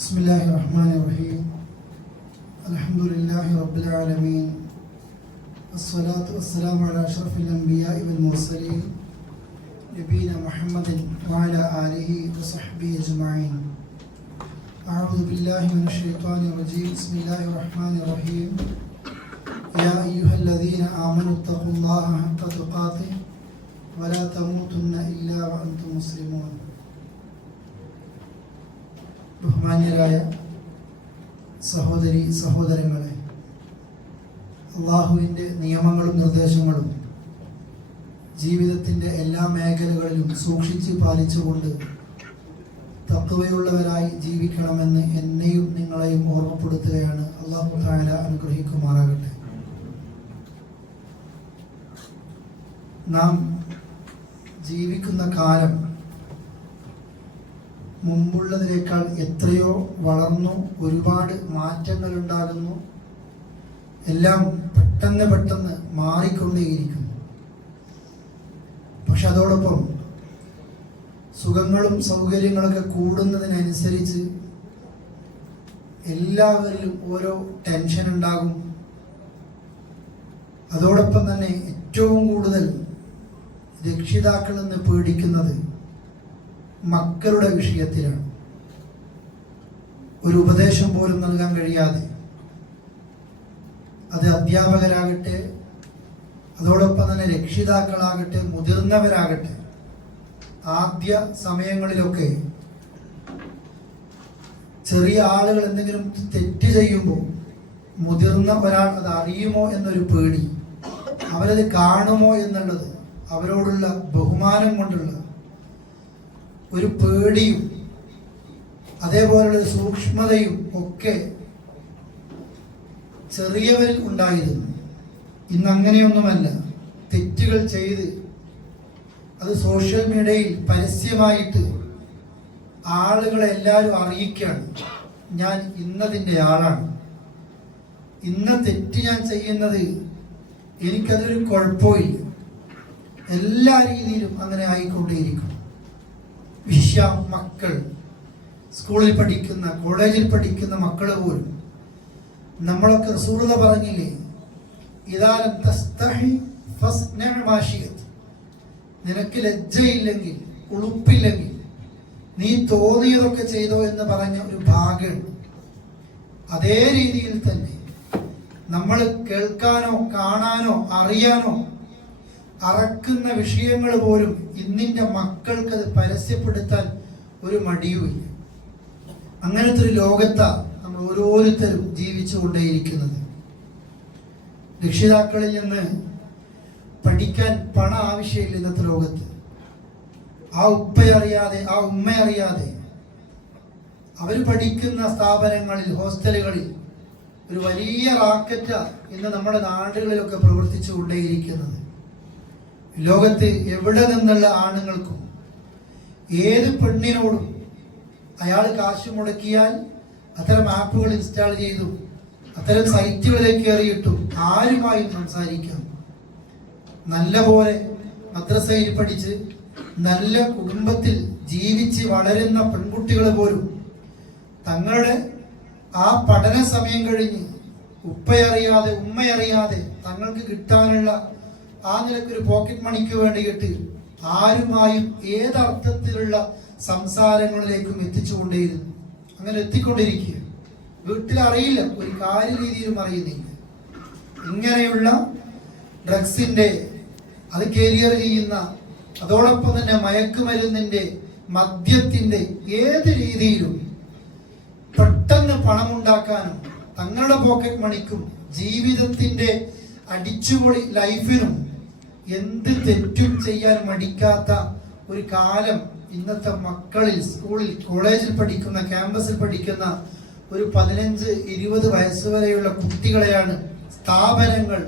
بسم الله الرحمن الرحيم الحمد لله رب العالمين الصلاة والسلام على أشرف الأنبياء والمرسلين نبينا محمد وعلى آله وصحبه أجمعين. أعوذ بالله من الشيطان الرجيم. بسم الله الرحمن الرحيم. يا أيها الذين آمنوا اتقوا الله حق تقاته ولا تموتن إلا وأنتم مسلمون. ബഹുമാന്യരായ സഹോദരി സഹോദരങ്ങളെ, അള്ളാഹുവിൻ്റെ നിയമങ്ങളും നിർദ്ദേശങ്ങളും ജീവിതത്തിൻ്റെ എല്ലാ മേഖലകളിലും സൂക്ഷിച്ച് പാലിച്ചുകൊണ്ട് തഖ്വയുള്ളവരായി ജീവിക്കണമെന്ന് എന്നെയും നിങ്ങളെയും ഓർമ്മപ്പെടുത്തുകയാണ്. അല്ലാഹു തആല അനുഗ്രഹിക്കുമാറാകട്ടെ. നാം ജീവിക്കുന്ന കാലം മുമ്പുള്ളതിനേക്കാൾ എത്രയോ വളർന്നു, ഒരുപാട് മാറ്റങ്ങൾ ഉണ്ടാകുന്നു, എല്ലാം പെട്ടെന്ന് മാറിക്കൊണ്ടേയിരിക്കുന്നു. പക്ഷെ അതോടൊപ്പം സുഖങ്ങളും സൗകര്യങ്ങളൊക്കെ കൂടുന്നതിനനുസരിച്ച് എല്ലാവരിലും ഓരോ ടെൻഷൻ ഉണ്ടാകും. അതോടൊപ്പം തന്നെ ഏറ്റവും കൂടുതൽ രക്ഷിതാക്കൾ എന്ന് പേടിക്കുന്നത് മക്കളുടെ വിഷയത്തിലാണ്. ഒരു ഉപദേശം പോലും നൽകാൻ കഴിയാതെ, അത് അധ്യാപകരാകട്ടെ, അതോടൊപ്പം തന്നെ രക്ഷിതാക്കളാകട്ടെ, മുതിർന്നവരാകട്ടെ, ആദ്യ സമയങ്ങളിലൊക്കെ ചെറിയ ആളുകൾ എന്തെങ്കിലും തെറ്റ് ചെയ്യുമ്പോൾ മുതിർന്ന ഒരാൾ അത് അറിയുമോ എന്നൊരു പേടി, അവരത് കാണുമോ എന്നുള്ളത്, അവരോടുള്ള ബഹുമാനം കൊണ്ടുള്ള ഒരു പേടിയും അതേപോലുള്ള സൂക്ഷ്മതയും ഒക്കെ ചെറിയവരിൽ ഉണ്ടായിരുന്നു. ഇന്ന് അങ്ങനെയൊന്നുമല്ല. തെറ്റുകൾ ചെയ്ത് അത് സോഷ്യൽ മീഡിയയിൽ പരസ്യമായിട്ട് ആളുകളെ എല്ലാവരും അറിയിക്കുകയാണ്. ഞാൻ ഇന്നതിൻ്റെ ആളാണ്, ഇന്ന തെറ്റ് ഞാൻ ചെയ്യുന്നത് എനിക്കതൊരു കുഴപ്പമില്ല. എല്ലാ രീതിയിലും അങ്ങനെ ആയിക്കൊണ്ടേയിരിക്കും. മക്കൾ, സ്കൂളിൽ പഠിക്കുന്ന, കോളേജിൽ പഠിക്കുന്ന മക്കൾ പോലും, നമ്മളൊക്കെ റസൂലുള്ളാഹി പറഞ്ഞില്ലേ, ഇദാലം തസ്തഹി ഫസ്ന മാശിയത്, നിനക്ക് ലജ്ജയില്ലെങ്കിൽ, ഉളുപ്പില്ലെങ്കിൽ നീ തോന്നിയതൊക്കെ ചെയ്തോ എന്ന് പറഞ്ഞ ഒരു ഭാഗമുണ്ട്. അതേ രീതിയിൽ തന്നെ നമ്മൾ കേൾക്കാനോ കാണാനോ അറിയാനോ അറക്കുന്ന വിഷയങ്ങൾ പോലും ഇന്നിൻ്റെ മക്കൾക്ക് അത് പരസ്യപ്പെടുത്താൻ ഒരു മടിയുമില്ല. അങ്ങനത്തെ ഒരു ലോകത്താണ് നമ്മൾ ഓരോരുത്തരും ജീവിച്ചു കൊണ്ടേയിരിക്കുന്നത്. രക്ഷിതാക്കളിൽ നിന്ന് പഠിക്കാൻ പണം ആവശ്യമില്ല ഇന്നത്തെ ലോകത്ത്. ആ ഉപ്പയറിയാതെ, ആ ഉമ്മയറിയാതെ അവർ പഠിക്കുന്ന സ്ഥാപനങ്ങളിൽ, ഹോസ്റ്റലുകളിൽ ഒരു വലിയ റാക്കറ്റ ഇന്ന് നമ്മുടെ നാടുകളിലൊക്കെ പ്രവർത്തിച്ചു കൊണ്ടേയിരിക്കുന്നത്. ലോകത്ത് എവിടെ നിന്നുള്ള ആണുങ്ങൾക്കും ഏത് പെണ്ണിനോടും അയാൾ കാശ് മുടക്കിയാൽ അത്തരം ആപ്പുകൾ ഇൻസ്റ്റാൾ ചെയ്തു, അത്തരം സൈറ്റുകളിലേക്ക് കയറിയിട്ടു ആരുമായും സംസാരിക്കാം. നല്ല പോലെ മദ്രസയിൽ പഠിച്ച് നല്ല കുടുംബത്തിൽ ജീവിച്ച് വളരുന്ന പെൺകുട്ടികൾ പോലും തങ്ങളുടെ ആ പഠന സമയം കഴിഞ്ഞ് ഉപ്പയറിയാതെ, ഉമ്മയറിയാതെ തങ്ങൾക്ക് കിട്ടാനുള്ള ആ നിലക്കൊരു പോക്കറ്റ് മണിക്ക് വേണ്ടിയിട്ട് ആരുമായും ഏതർത്ഥത്തിലുള്ള സംസാരങ്ങളിലേക്കും എത്തിച്ചുകൊണ്ടേയിരുന്നു. അങ്ങനെ എത്തിക്കൊണ്ടിരിക്കുക. വീട്ടിൽ അറിയില്ല, ഒരു കാര്യരീതിയിലും അറിയുന്നില്ല. ഇങ്ങനെയുള്ള ഡ്രഗ്സിന്റെ, അത് കരിയർ ചെയ്യുന്ന, അതോടൊപ്പം തന്നെ മയക്കുമരുന്നിന്റെ, മദ്യത്തിന്റെ, ഏത് രീതിയിലും പെട്ടെന്ന് പണമുണ്ടാക്കാനും തങ്ങളുടെ പോക്കറ്റ് മണിക്കും ജീവിതത്തിന്റെ അടിച്ചുപൊളി ലൈഫിനും എന്ത് തെറ്റും ചെയ്യാൻ മടിക്കാത്ത ഒരു കാലം ഇന്നത്തെ മക്കളിൽ, സ്കൂളിൽ, കോളേജിൽ പഠിക്കുന്ന, ക്യാമ്പസിൽ പഠിക്കുന്ന ഒരു 15-20 വയസ്സ് വരെയുള്ള കുട്ടികളെയാണ് സ്ഥാപനങ്ങൾ,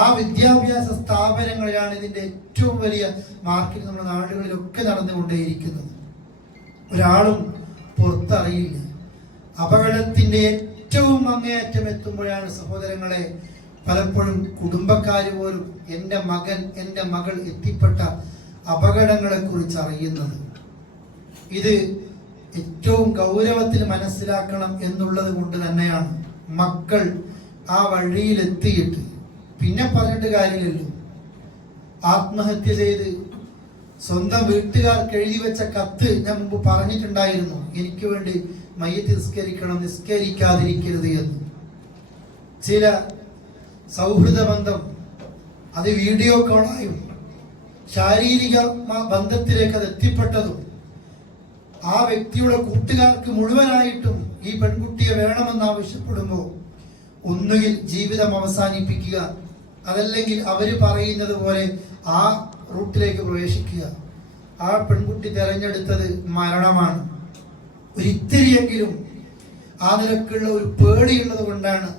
ആ വിദ്യാഭ്യാസ സ്ഥാപനങ്ങളിലാണ് ഇതിന്റെ ഏറ്റവും വലിയ മാർക്കറ്റ് നമ്മുടെ നാടുകളിലൊക്കെ നടന്നുകൊണ്ടേയിരിക്കുന്നത്. ഒരാളും പുറത്തറിയില്ല. അപകടത്തിന്റെ ഏറ്റവും അങ്ങേയറ്റം എത്തുമ്പോഴാണ് സഹോദരങ്ങളെ പലപ്പോഴും കുടുംബക്കാർ പോലും എൻ്റെ മകൻ, എൻ്റെ മകൾ എത്തിപ്പെട്ട അപകടങ്ങളെ കുറിച്ച് അറിയുന്നത്. ഇത് ഏറ്റവും ഗൗരവത്തിൽ മനസ്സിലാക്കണം എന്നുള്ളത് കൊണ്ട് തന്നെയാണ് മക്കൾ ആ വഴിയിലെത്തിയിട്ട് പിന്നെ പറഞ്ഞിട്ട് കാര്യമില്ലല്ലോ. ആത്മഹത്യ ചെയ്ത് സ്വന്തം വീട്ടുകാർക്ക് എഴുതി വെച്ച കത്ത് ഞാൻ മുമ്പ് പറഞ്ഞിട്ടുണ്ടായിരുന്നു, എനിക്ക് വേണ്ടി മയ്യത്ത് നിസ്കരിക്കണം, നിസ്കരിക്കാതിരിക്കരുത് എന്ന്. ചില സൗഹൃദ ബന്ധം അത് വീഡിയോ കോളായും ശാരീരിക ബന്ധത്തിലേക്ക് അത് എത്തിപ്പെട്ടതും ആ വ്യക്തിയുടെ കൂട്ടുകാർക്ക് മുഴുവനായിട്ടും ഈ പെൺകുട്ടിയെ വേണമെന്ന് ആവശ്യപ്പെടുമ്പോൾ ഒന്നുകിൽ ജീവിതം അവസാനിപ്പിക്കുക, അതല്ലെങ്കിൽ അവര് പറയുന്നത് പോലെ ആ റൂട്ടിലേക്ക് പ്രവേശിക്കുക. ആ പെൺകുട്ടി തെരഞ്ഞെടുത്തത് മരണമാണ്. ഒരിത്തിരിയെങ്കിലും ആ നിലക്കുള്ള ഒരു പേടിയുള്ളത് കൊണ്ടാണ്,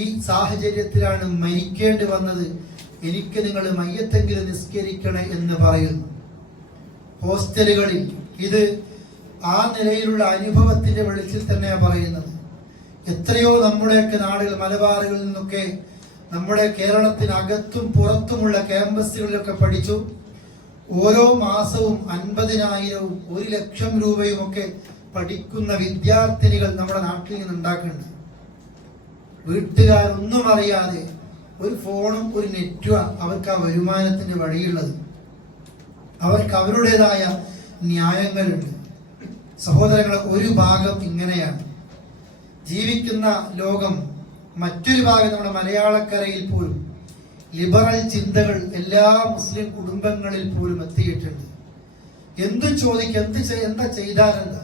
ഈ സാഹചര്യത്തിലാണ് മരിക്കേണ്ടി വന്നത്, എനിക്ക് നിങ്ങൾ മയ്യത്തെങ്കിലും നിസ്കരിക്കണേ എന്ന് പറയുന്നു. ഹോസ്റ്റലുകളിൽ ഇത് ആ നിലയിലുള്ള അനുഭവത്തിന്റെ വെളിച്ചത്തിൽ തന്നെയാണ് പറയുന്നത്. എത്രയോ നമ്മുടെയൊക്കെ നാടുകൾ, മലബാറുകളിൽ നിന്നൊക്കെ നമ്മുടെ കേരളത്തിനകത്തും പുറത്തുമുള്ള ക്യാമ്പസുകളിലൊക്കെ പഠിച്ചു. ഓരോ മാസവും 50,000 1,00,000 രൂപയും ഒക്കെ പഠിക്കുന്ന വിദ്യാർത്ഥിനികൾ നമ്മുടെ നാട്ടിൽ നിന്ന് ഉണ്ടാക്കുന്നുണ്ട്. വീട്ടുകാരൊന്നും അറിയാതെ ഒരു ഫോണും ഒരു നെറ്റും അവർക്ക് ആ വരുമാനത്തിന്റെ വഴിയുള്ളത്. അവർക്ക് അവരുടേതായ ന്യായങ്ങളുണ്ട്. സഹോദരങ്ങളെ, ഒരു ഭാഗം ഇങ്ങനെയാണ് ജീവിക്കുന്ന ലോകം. മറ്റൊരു ഭാഗം നമ്മുടെ മലയാളക്കരയിൽ പോലും ലിബറൽ ചിന്തകൾ എല്ലാ മുസ്ലിം കുടുംബങ്ങളിൽ പോലും എത്തിയിട്ടുണ്ട്. എന്തും ചോദിക്കുക, എന്താ ചെയ്താലെന്താ?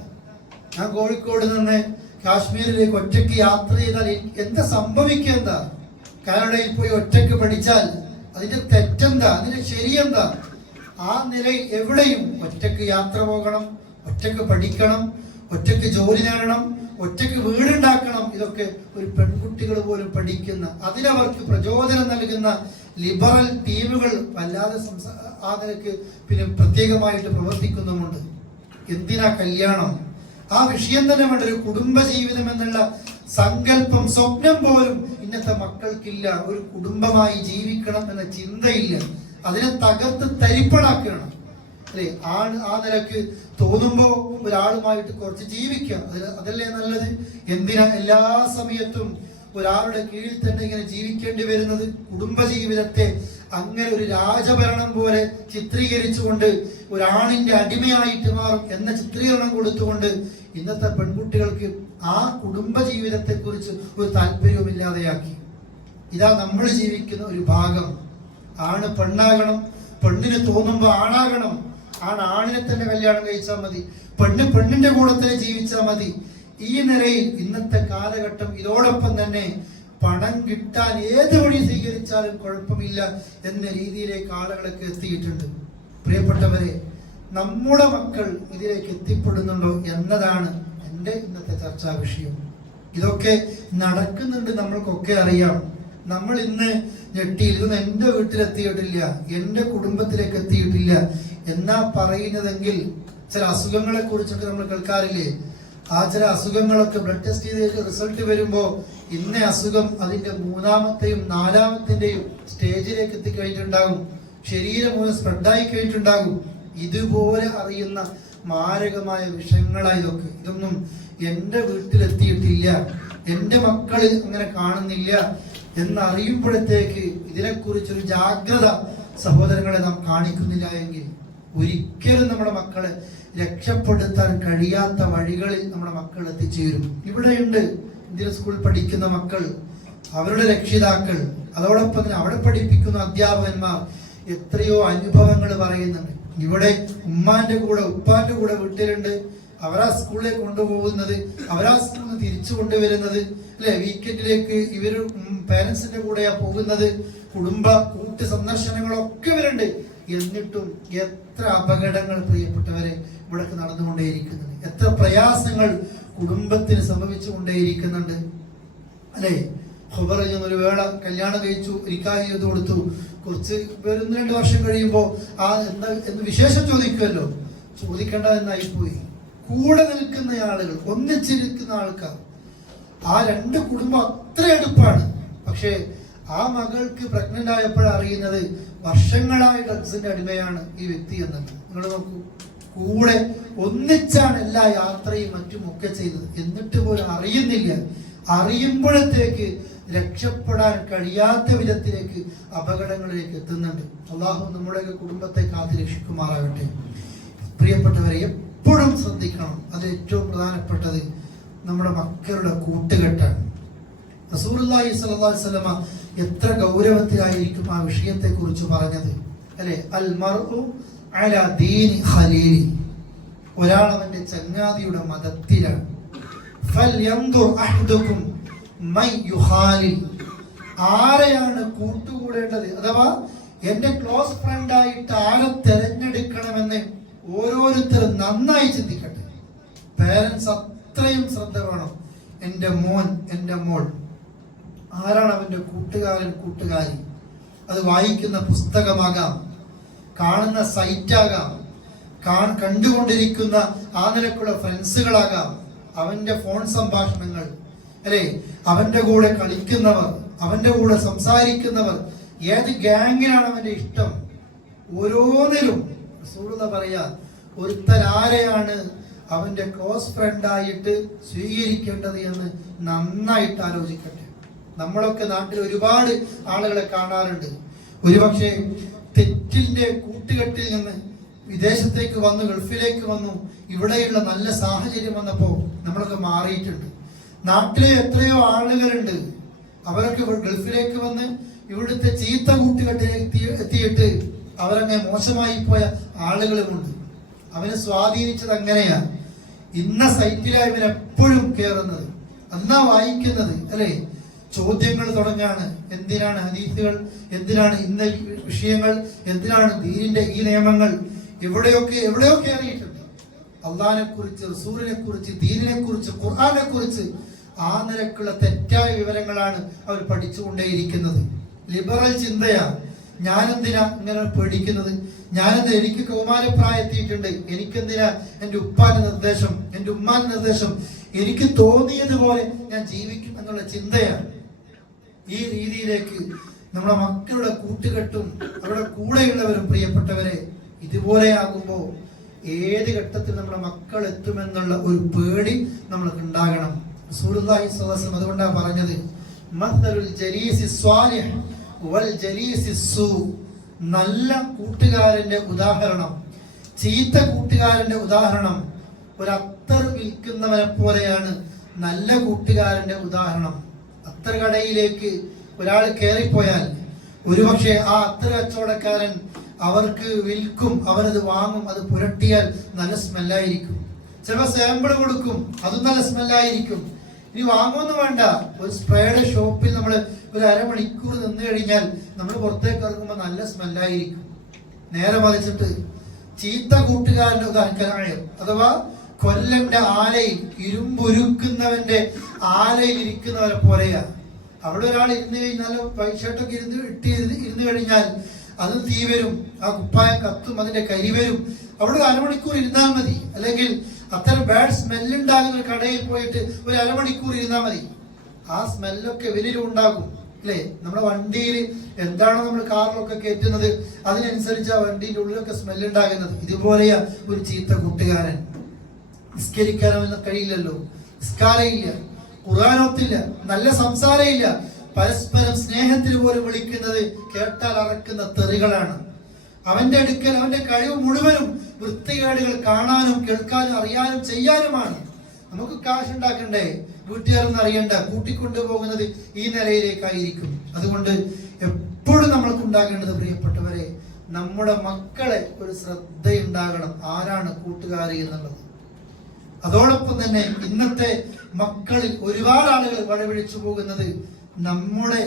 ഞാൻ കോഴിക്കോട് നിന്ന് കാശ്മീരിലേക്ക് ഒറ്റയ്ക്ക് യാത്ര ചെയ്താൽ എന്താ സംഭവിക്കുക? എന്താ കാനഡയിൽ പോയി ഒറ്റയ്ക്ക് പഠിച്ചാൽ അതിന്റെ തെറ്റെന്താ, അതിന്റെ ശരിയെന്താ? ആ നിലയിൽ എവിടെയും ഒറ്റയ്ക്ക് യാത്ര പോകണം, ഒറ്റയ്ക്ക് പഠിക്കണം, ഒറ്റയ്ക്ക് ജോലി നേടണം, ഒറ്റയ്ക്ക് വീടുണ്ടാക്കണം. ഇതൊക്കെ ഒരു പെൺകുട്ടികൾ പോലും പഠിക്കുന്ന, അതിനവർക്ക് പ്രചോദനം നൽകുന്ന ലിബറൽ ടീമുകൾ വല്ലാതെ ആ നിലക്ക് പിന്നെ പ്രത്യേകമായിട്ട് പ്രവർത്തിക്കുന്നുമുണ്ട്. എന്തിനാ കല്യാണം? ആ വിഷയം തന്നെ വേണ്ട. ഒരു കുടുംബ ജീവിതം എന്നുള്ള സങ്കല്പം, സ്വപ്നം പോലും ഇന്നത്തെ മക്കൾക്കില്ല. ഒരു കുടുംബമായി ജീവിക്കണം എന്ന ചിന്തയില്ല. അതിനെ തകർത്ത് തരിപ്പണാക്കണം അല്ലെ? ആ നിലക്ക് തോന്നുമ്പോ ഒരാളുമായിട്ട് കുറച്ച് ജീവിക്കാം, അതല്ലേ നല്ലത്? എന്തിനാ എല്ലാ സമയത്തും ഒരാളുടെ കീഴിൽ തന്നെ ഇങ്ങനെ ജീവിക്കേണ്ടി വരുന്നത്? കുടുംബജീവിതത്തെ അങ്ങനെ ഒരു രാജഭരണം പോലെ ചിത്രീകരിച്ചുകൊണ്ട് ഒരാണിന്റെ അടിമയായിട്ട് മാറും എന്ന ചിത്രീകരണം കൊടുത്തുകൊണ്ട് ഇന്നത്തെ പെൺകുട്ടികൾക്ക് ആ കുടുംബജീവിതത്തെ കുറിച്ച് ഒരു താല്പര്യവുമില്ലാതെയാക്കി. ഇതാ നമ്മൾ ജീവിക്കുന്ന ഒരു ഭാഗം. ആണ് പെണ്ണാകണം, പെണ്ണിന് തോന്നുമ്പോ ആണാകണം, ആണിനെ തന്നെ കല്യാണം കഴിച്ചാൽ മതി, പെണ്ണിന്റെ കൂടെ തന്നെ ജീവിച്ചാൽ മതി. ഈ നിലയിൽ ഇന്നത്തെ കാലഘട്ടം. ഇതോടൊപ്പം തന്നെ പണം കിട്ടാൻ ഏത് വഴി സ്വീകരിച്ചാലും കുഴപ്പമില്ല എന്ന രീതിയിലേക്ക് ആളുകളൊക്കെ എത്തിയിട്ടുണ്ട്. പ്രിയപ്പെട്ടവരെ, നമ്മുടെ മക്കൾ ഇതിലേക്ക് എത്തിപ്പെടുന്നുണ്ടോ എന്നതാണ് എൻ്റെ ഇന്നത്തെ ചർച്ചാ വിഷയം. ഇതൊക്കെ നടക്കുന്നുണ്ട്, നമ്മൾക്കൊക്കെ അറിയാം. നമ്മൾ ഇന്ന് ഞെട്ടിയിരുന്ന എൻ്റെ വീട്ടിലെത്തിയിട്ടില്ല, എൻ്റെ കുടുംബത്തിലേക്ക് എത്തിയിട്ടില്ല എന്നാ പറയുന്നതെങ്കിൽ ചില അസുഖങ്ങളെ കുറിച്ചൊക്കെ നമ്മൾ കേൾക്കാറില്ലേ? ആ ചില അസുഖങ്ങളൊക്കെ ബ്ലഡ് ടെസ്റ്റ് ചെയ്ത് റിസൾട്ട് വരുമ്പോൾ ഇന്ന അസുഖം അതിന്റെ 3ാമത്തെയും 4ാമത്തിന്റെയും സ്റ്റേജിലേക്ക് എത്തിക്കഴിഞ്ഞിട്ടുണ്ടാകും. ശരീരം മുഴുവൻ സ്പ്രെഡായി കഴിഞ്ഞിട്ടുണ്ടാകും. ഇതുപോലെ അറിയുന്ന മാരകമായ വിഷയങ്ങളായതൊക്കെ. ഇതൊന്നും എൻ്റെ വീട്ടിലെത്തിയിട്ടില്ല, എൻ്റെ മക്കളിൽ അങ്ങനെ കാണുന്നില്ല എന്നറിയുമ്പോഴത്തേക്ക് ഇതിനെക്കുറിച്ചൊരു ജാഗ്രത സഹോദരങ്ങളെ നാം കാണിക്കുന്നില്ല എങ്കിൽ ഒരിക്കലും നമ്മുടെ മക്കളെ രക്ഷപ്പെടുത്താൻ കഴിയാത്ത വഴികളിൽ നമ്മുടെ മക്കൾ എത്തിച്ചേരും. ഇവിടെയുണ്ട് ഇന്ത്യൻ സ്കൂളിൽ പഠിക്കുന്ന മക്കൾ, അവരുടെ രക്ഷിതാക്കൾ, അതോടൊപ്പം തന്നെ അവിടെ പഠിപ്പിക്കുന്ന അധ്യാപകന്മാർ എത്രയോ അനുഭവങ്ങൾ പറയുന്നുണ്ട്. ഇവിടെ ഉമ്മാന്റെ കൂടെ ഉപ്പാന്റെ കൂടെ വീട്ടിലുണ്ട്, അവരാ സ്കൂളിലേക്ക് കൊണ്ടുപോകുന്നത്, അവരാ സ്കൂളിൽ നിന്ന് തിരിച്ചു കൊണ്ടുവരുന്നത് അല്ലെ? വീക്കെൻഡിലേക്ക് ഇവര് പേരൻസിന്റെ കൂടെയാ പോകുന്നത്. കുടുംബ കൂട്ട് സന്ദർശനങ്ങളൊക്കെ ഇവരുണ്ട്. എന്നിട്ടും എത്ര അപകടങ്ങൾ പ്രിയപ്പെട്ടവരെ ഇവിടെ നടന്നുകൊണ്ടേയിരിക്കുന്നുണ്ട്, എത്ര പ്രയാസങ്ങൾ കുടുംബത്തിന് സംഭവിച്ചുകൊണ്ടേയിരിക്കുന്നുണ്ട് അല്ലെ? ഖുബറിൽ ഒരു വേള കല്യാണം കഴിച്ചു, നിക്കാഹ് ചെയ്ത് കൊടുത്തു. കുറച്ച് 1-2 വർഷം കഴിയുമ്പോൾ ആ എന്താ എന്ന് വിശേഷം ചോദിക്കുമല്ലോ, ചോദിക്കേണ്ട എന്നായിപ്പോയി. കൂടെ നിൽക്കുന്ന ആളുകൾ, ഒന്നിച്ചിരിക്കുന്ന ആൾക്കാർ, ആ 2 കുടുംബം അത്ര അടുപ്പാണ്. പക്ഷേ ആ മകൾക്ക് പ്രഗ്നന്റ് ആയപ്പോഴറിയുന്നത് വർഷങ്ങളായി ഡ്രഗ്സിന്റെ അടിമയാണ് ഈ വ്യക്തി എന്നത്. നിങ്ങൾ നോക്കൂ, കൂടെ ഒന്നിച്ചാണ് എല്ലാ യാത്രയും മറ്റുമൊക്കെ ചെയ്തത്. എന്നിട്ട് പോലും അറിയുന്നില്ല. അറിയുമ്പോഴത്തേക്ക് രക്ഷപ്പെടാൻ കഴിയാത്ത വിധത്തിലേക്ക് അപകടങ്ങളിലേക്ക് എത്തുന്നുണ്ട്. അള്ളാഹു നമ്മുടെയൊക്കെ കുടുംബത്തെ കാത്തു രക്ഷിക്കുമാറാകട്ടെ. പ്രിയപ്പെട്ടവരെ, എപ്പോഴും ശ്രദ്ധിക്കണം. അത് ഏറ്റവും പ്രധാനപ്പെട്ടത് നമ്മുടെ മക്കളുടെ കൂട്ടുകെട്ടാണ്. റസൂലുള്ളാഹി സ്വല്ലല്ലാഹു അലൈഹി വസല്ലമ എത്ര ഗൗരവത്തിലായിരിക്കും ആ വിഷയത്തെ കുറിച്ച് പറഞ്ഞത് അല്ലെ? അൽ മർഉ അലാ ദീനി ഖലീലി, ഒരാൾ അവന്റെ ചങ്ങാതിയുടെ മതത്തിലാണ്. ഫൽയൻദുർ അഹദുകും മൻ യുഖാലിൽ, ആരെയാണ് കൂട്ടുകൂടേണ്ടത്, അഥവാ എന്റെ ക്ലോസ് ഫ്രണ്ട് ആയിട്ട് ആരെ തെരഞ്ഞെടുക്കണമെന്ന് ഓരോരുത്തരും നന്നായി ചിന്തിക്കട്ടെ. പേരൻസ് അത്രയും ശ്രദ്ധ വേണം. എൻ്റെ മോൻ, എൻ്റെ മോൾ, ആരാണ് അവൻ്റെ കൂട്ടുകാരൻ, കൂട്ടുകാരി? അത് വായിക്കുന്ന പുസ്തകമാകാം, കാണുന്ന സൈറ്റാകാം, കണ്ടുകൊണ്ടിരിക്കുന്ന ആ നിലക്കുള്ള ഫ്രണ്ട്സുകളാകാം, അവൻ്റെ ഫോൺ സംഭാഷണങ്ങൾ അല്ലെ, അവൻ്റെ കൂടെ കളിക്കുന്നവർ, അവൻ്റെ കൂടെ സംസാരിക്കുന്നവർ, ഏത് ഗാങ്ങിനാണ് അവൻ്റെ ഇഷ്ടം, ഓരോന്നിലും റസൂലുള്ളാഹി പറയാ ഒരുത്തൻ ആരെയാണ് അവൻ്റെ ക്ലോസ് ഫ്രണ്ടായിട്ട് സ്വീകരിക്കേണ്ടത് എന്ന് നന്നായിട്ട് ആലോചിക്കട്ടെ. നമ്മളൊക്കെ നാട്ടിൽ ഒരുപാട് ആളുകളെ കാണാറുണ്ട്. ഒരുപക്ഷെ തെറ്റിന്റെ കൂട്ടുകെട്ടിൽ നിന്ന് വിദേശത്തേക്ക് വന്നു, ഗൾഫിലേക്ക് വന്നു, ഇവിടെയുള്ള നല്ല സാഹചര്യം വന്നപ്പോൾ നമ്മളൊക്കെ മാറിയിട്ടുണ്ട്. നാട്ടിലെ എത്രയോ ആളുകളുണ്ട്, അവരൊക്കെ ഗൾഫിലേക്ക് വന്ന് ഇവിടുത്തെ ചീത്ത കൂട്ടുകെട്ടിലേക്ക് എത്തിയിട്ട് അവരങ്ങനെ മോശമായി പോയ ആളുകളുമുണ്ട്. അവനെ സ്വാധീനിച്ചത് അങ്ങനെയാ. ഇന്ന സൈറ്റിലാണ് ഇവരെപ്പോഴും കയറുന്നത്, അന്നാ വായിക്കുന്നത് അല്ലെ, ചോദ്യങ്ങൾ തുടങ്ങാണ്. എന്തിനാണ് ഹദീസുകൾ, എന്തിനാണ് ഇന്ന വിഷയങ്ങൾ, എന്തിനാണ് ദീനിന്റെ ഈ നിയമങ്ങൾ, എവിടെയൊക്കെ അറിയിട്ടുണ്ട്. അള്ളാഹിനെ കുറിച്ച്, റസൂലിനെ കുറിച്ച്, ദീനിനെ കുറിച്ച്, ഖുർആനെ കുറിച്ച് ആ നിലക്കുള്ള തെറ്റായ വിവരങ്ങളാണ് അവർ പഠിച്ചുകൊണ്ടേയിരിക്കുന്നത്. ലിബറൽ ചിന്തയാ. ഞാനെന്തിനാ ഇങ്ങനെ പേടിക്കുന്നത്, ഞാനെന്തിനാ, എനിക്ക് കൗമാരപ്രായം എത്തിയിട്ടുണ്ട്, എനിക്കെന്തിനാ എൻ്റെ ഉപ്പാന്റെ നിർദ്ദേശം, എൻ്റെ ഉമ്മാന്റെ നിർദ്ദേശം, എനിക്ക് തോന്നിയതുപോലെ ഞാൻ ജീവിക്കും എന്നുള്ള ചിന്തയാണ്. ഈ രീതിയിലേക്ക് നമ്മുടെ മക്കളുടെ കൂട്ടുകെട്ടും അവരുടെ കൂടെയുള്ളവരും, പ്രിയപ്പെട്ടവരെ, ഇതുപോലെയാകുമ്പോൾ ഏത് ഘട്ടത്തിൽ നമ്മുടെ മക്കൾ എത്തുമെന്നുള്ള ഒരു പേടി നമ്മൾക്ക് ഉണ്ടാകണം. റസൂലുള്ളാഹി സ്വല്ലല്ലാഹു അലൈഹി വസല്ലം അതുകൊണ്ടാണ് പറഞ്ഞത്, മസ്സലുൽ ജലീസി സ്വാലിഹ് വൽ ജലീസി സൂ, നല്ല കൂട്ടുകാരന്റെ ഉദാഹരണം, ചീത്ത കൂട്ടുകാരന്റെ ഉദാഹരണം ഒരു അത്തർ വിൽക്കുന്നവനെ പോലെയാണ് നല്ല കൂട്ടുകാരന്റെ ഉദാഹരണം. അത്തർ കടയിലേക്ക് ഒരാൾ കയറിപ്പോയാൽ ഒരുപക്ഷെ ആ അത്തർ കച്ചവടക്കാരൻ അവർക്ക് വിൽക്കും, അവരത് വാങ്ങും, അത് പുരട്ടിയാൽ നല്ല സ്മെല്ലായിരിക്കും. ചിലപ്പോൾ സാമ്പിൾ കൊടുക്കും, അതും നല്ല സ്മെല്ലായിരിക്കും. ഇനി വാങ്ങുമൊന്നും വേണ്ട, ഒരു സ്പ്രേയുടെ ഷോപ്പിൽ നമ്മൾ ഒരു അരമണിക്കൂർ നിന്ന് കഴിഞ്ഞാൽ നമ്മൾ പുറത്തേക്ക് ഇറങ്ങുമ്പോൾ നല്ല സ്മെല്ലായിരിക്കും. നേരെ മറിച്ചിട്ട് ചീത്ത കൂട്ടുകാരന്റെ ഉദാഹരണം, അഥവാ കൊല്ലന്റെ ആലയിൽ, ഇരുമ്പുരുക്കുന്നവന്റെ ആലയിൽ ഇരിക്കുന്നവരെ പോലെയാ. അവിടെ ഒരാൾ ഇരുന്ന് കഴിഞ്ഞാൽ വൈഷർട്ടൊക്കെ ഇരുന്ന് കഴിഞ്ഞാൽ അത് തീ വരും, ആ കുപ്പായം കത്തും, അതിന്റെ കരി വരും. അവിടെ ഒരു അരമണിക്കൂർ ഇരുന്നാൽ മതി. അല്ലെങ്കിൽ അത്തരം ബാഡ് സ്മെല്ലുണ്ടാകുന്ന ഒരു കടയിൽ പോയിട്ട് ഒരു അരമണിക്കൂർ ഇരുന്നാൽ മതി. ആ സ്മെല്ലൊക്കെ വലിയ ഉണ്ടാകും അല്ലേ? നമ്മുടെ വണ്ടിയിൽ എന്താണോ നമ്മൾ കാറിലൊക്കെ കയറ്റുന്നത് അതിനനുസരിച്ച് ആ വണ്ടിയുടെ ഉള്ളിലൊക്കെ സ്മെല്ലുണ്ടാകുന്നത്. ഇതുപോലെയാ ഒരു ചീത്ത കൂട്ടുകാരൻ. നിസ്കരിക്കാനൊന്നും കഴിയില്ലല്ലോ, നിസ്കാരമില്ല, ഖുർആനൊത്തില്ല, നല്ല സംസാരമില്ല, പരസ്പരം സ്നേഹത്തിൽ പോലും വിളിക്കുന്നത് കേട്ടാൽ അറക്കുന്ന തെറികളാണ്. അവന്റെ അടുക്കൽ അവന്റെ കഴിവ് മുഴുവനും വൃത്തികേടുകൾ കാണാനും കേൾക്കാനും അറിയാനും ചെയ്യാനുമാണ്. നമുക്ക് കാശ് ഉണ്ടാക്കണ്ടേ, വീട്ടുകാരൊന്നും അറിയണ്ട, കൂട്ടിക്കൊണ്ടുപോകുന്നത് ഈ നിലയിലേക്കായിരിക്കും. അതുകൊണ്ട് എപ്പോഴും നമ്മൾക്ക് ഉണ്ടാകേണ്ടത്, പ്രിയപ്പെട്ടവരെ, നമ്മുടെ മക്കളെ ഒരു ശ്രദ്ധയുണ്ടാകണം, ആരാണ് കൂട്ടുകാരി എന്നുള്ളത്. അതോടൊപ്പം തന്നെ ഇന്നത്തെ മക്കളിൽ ഒരുപാട് ആളുകൾ വഴിപിഴച്ചു പോകുന്നത് നമ്മുടെ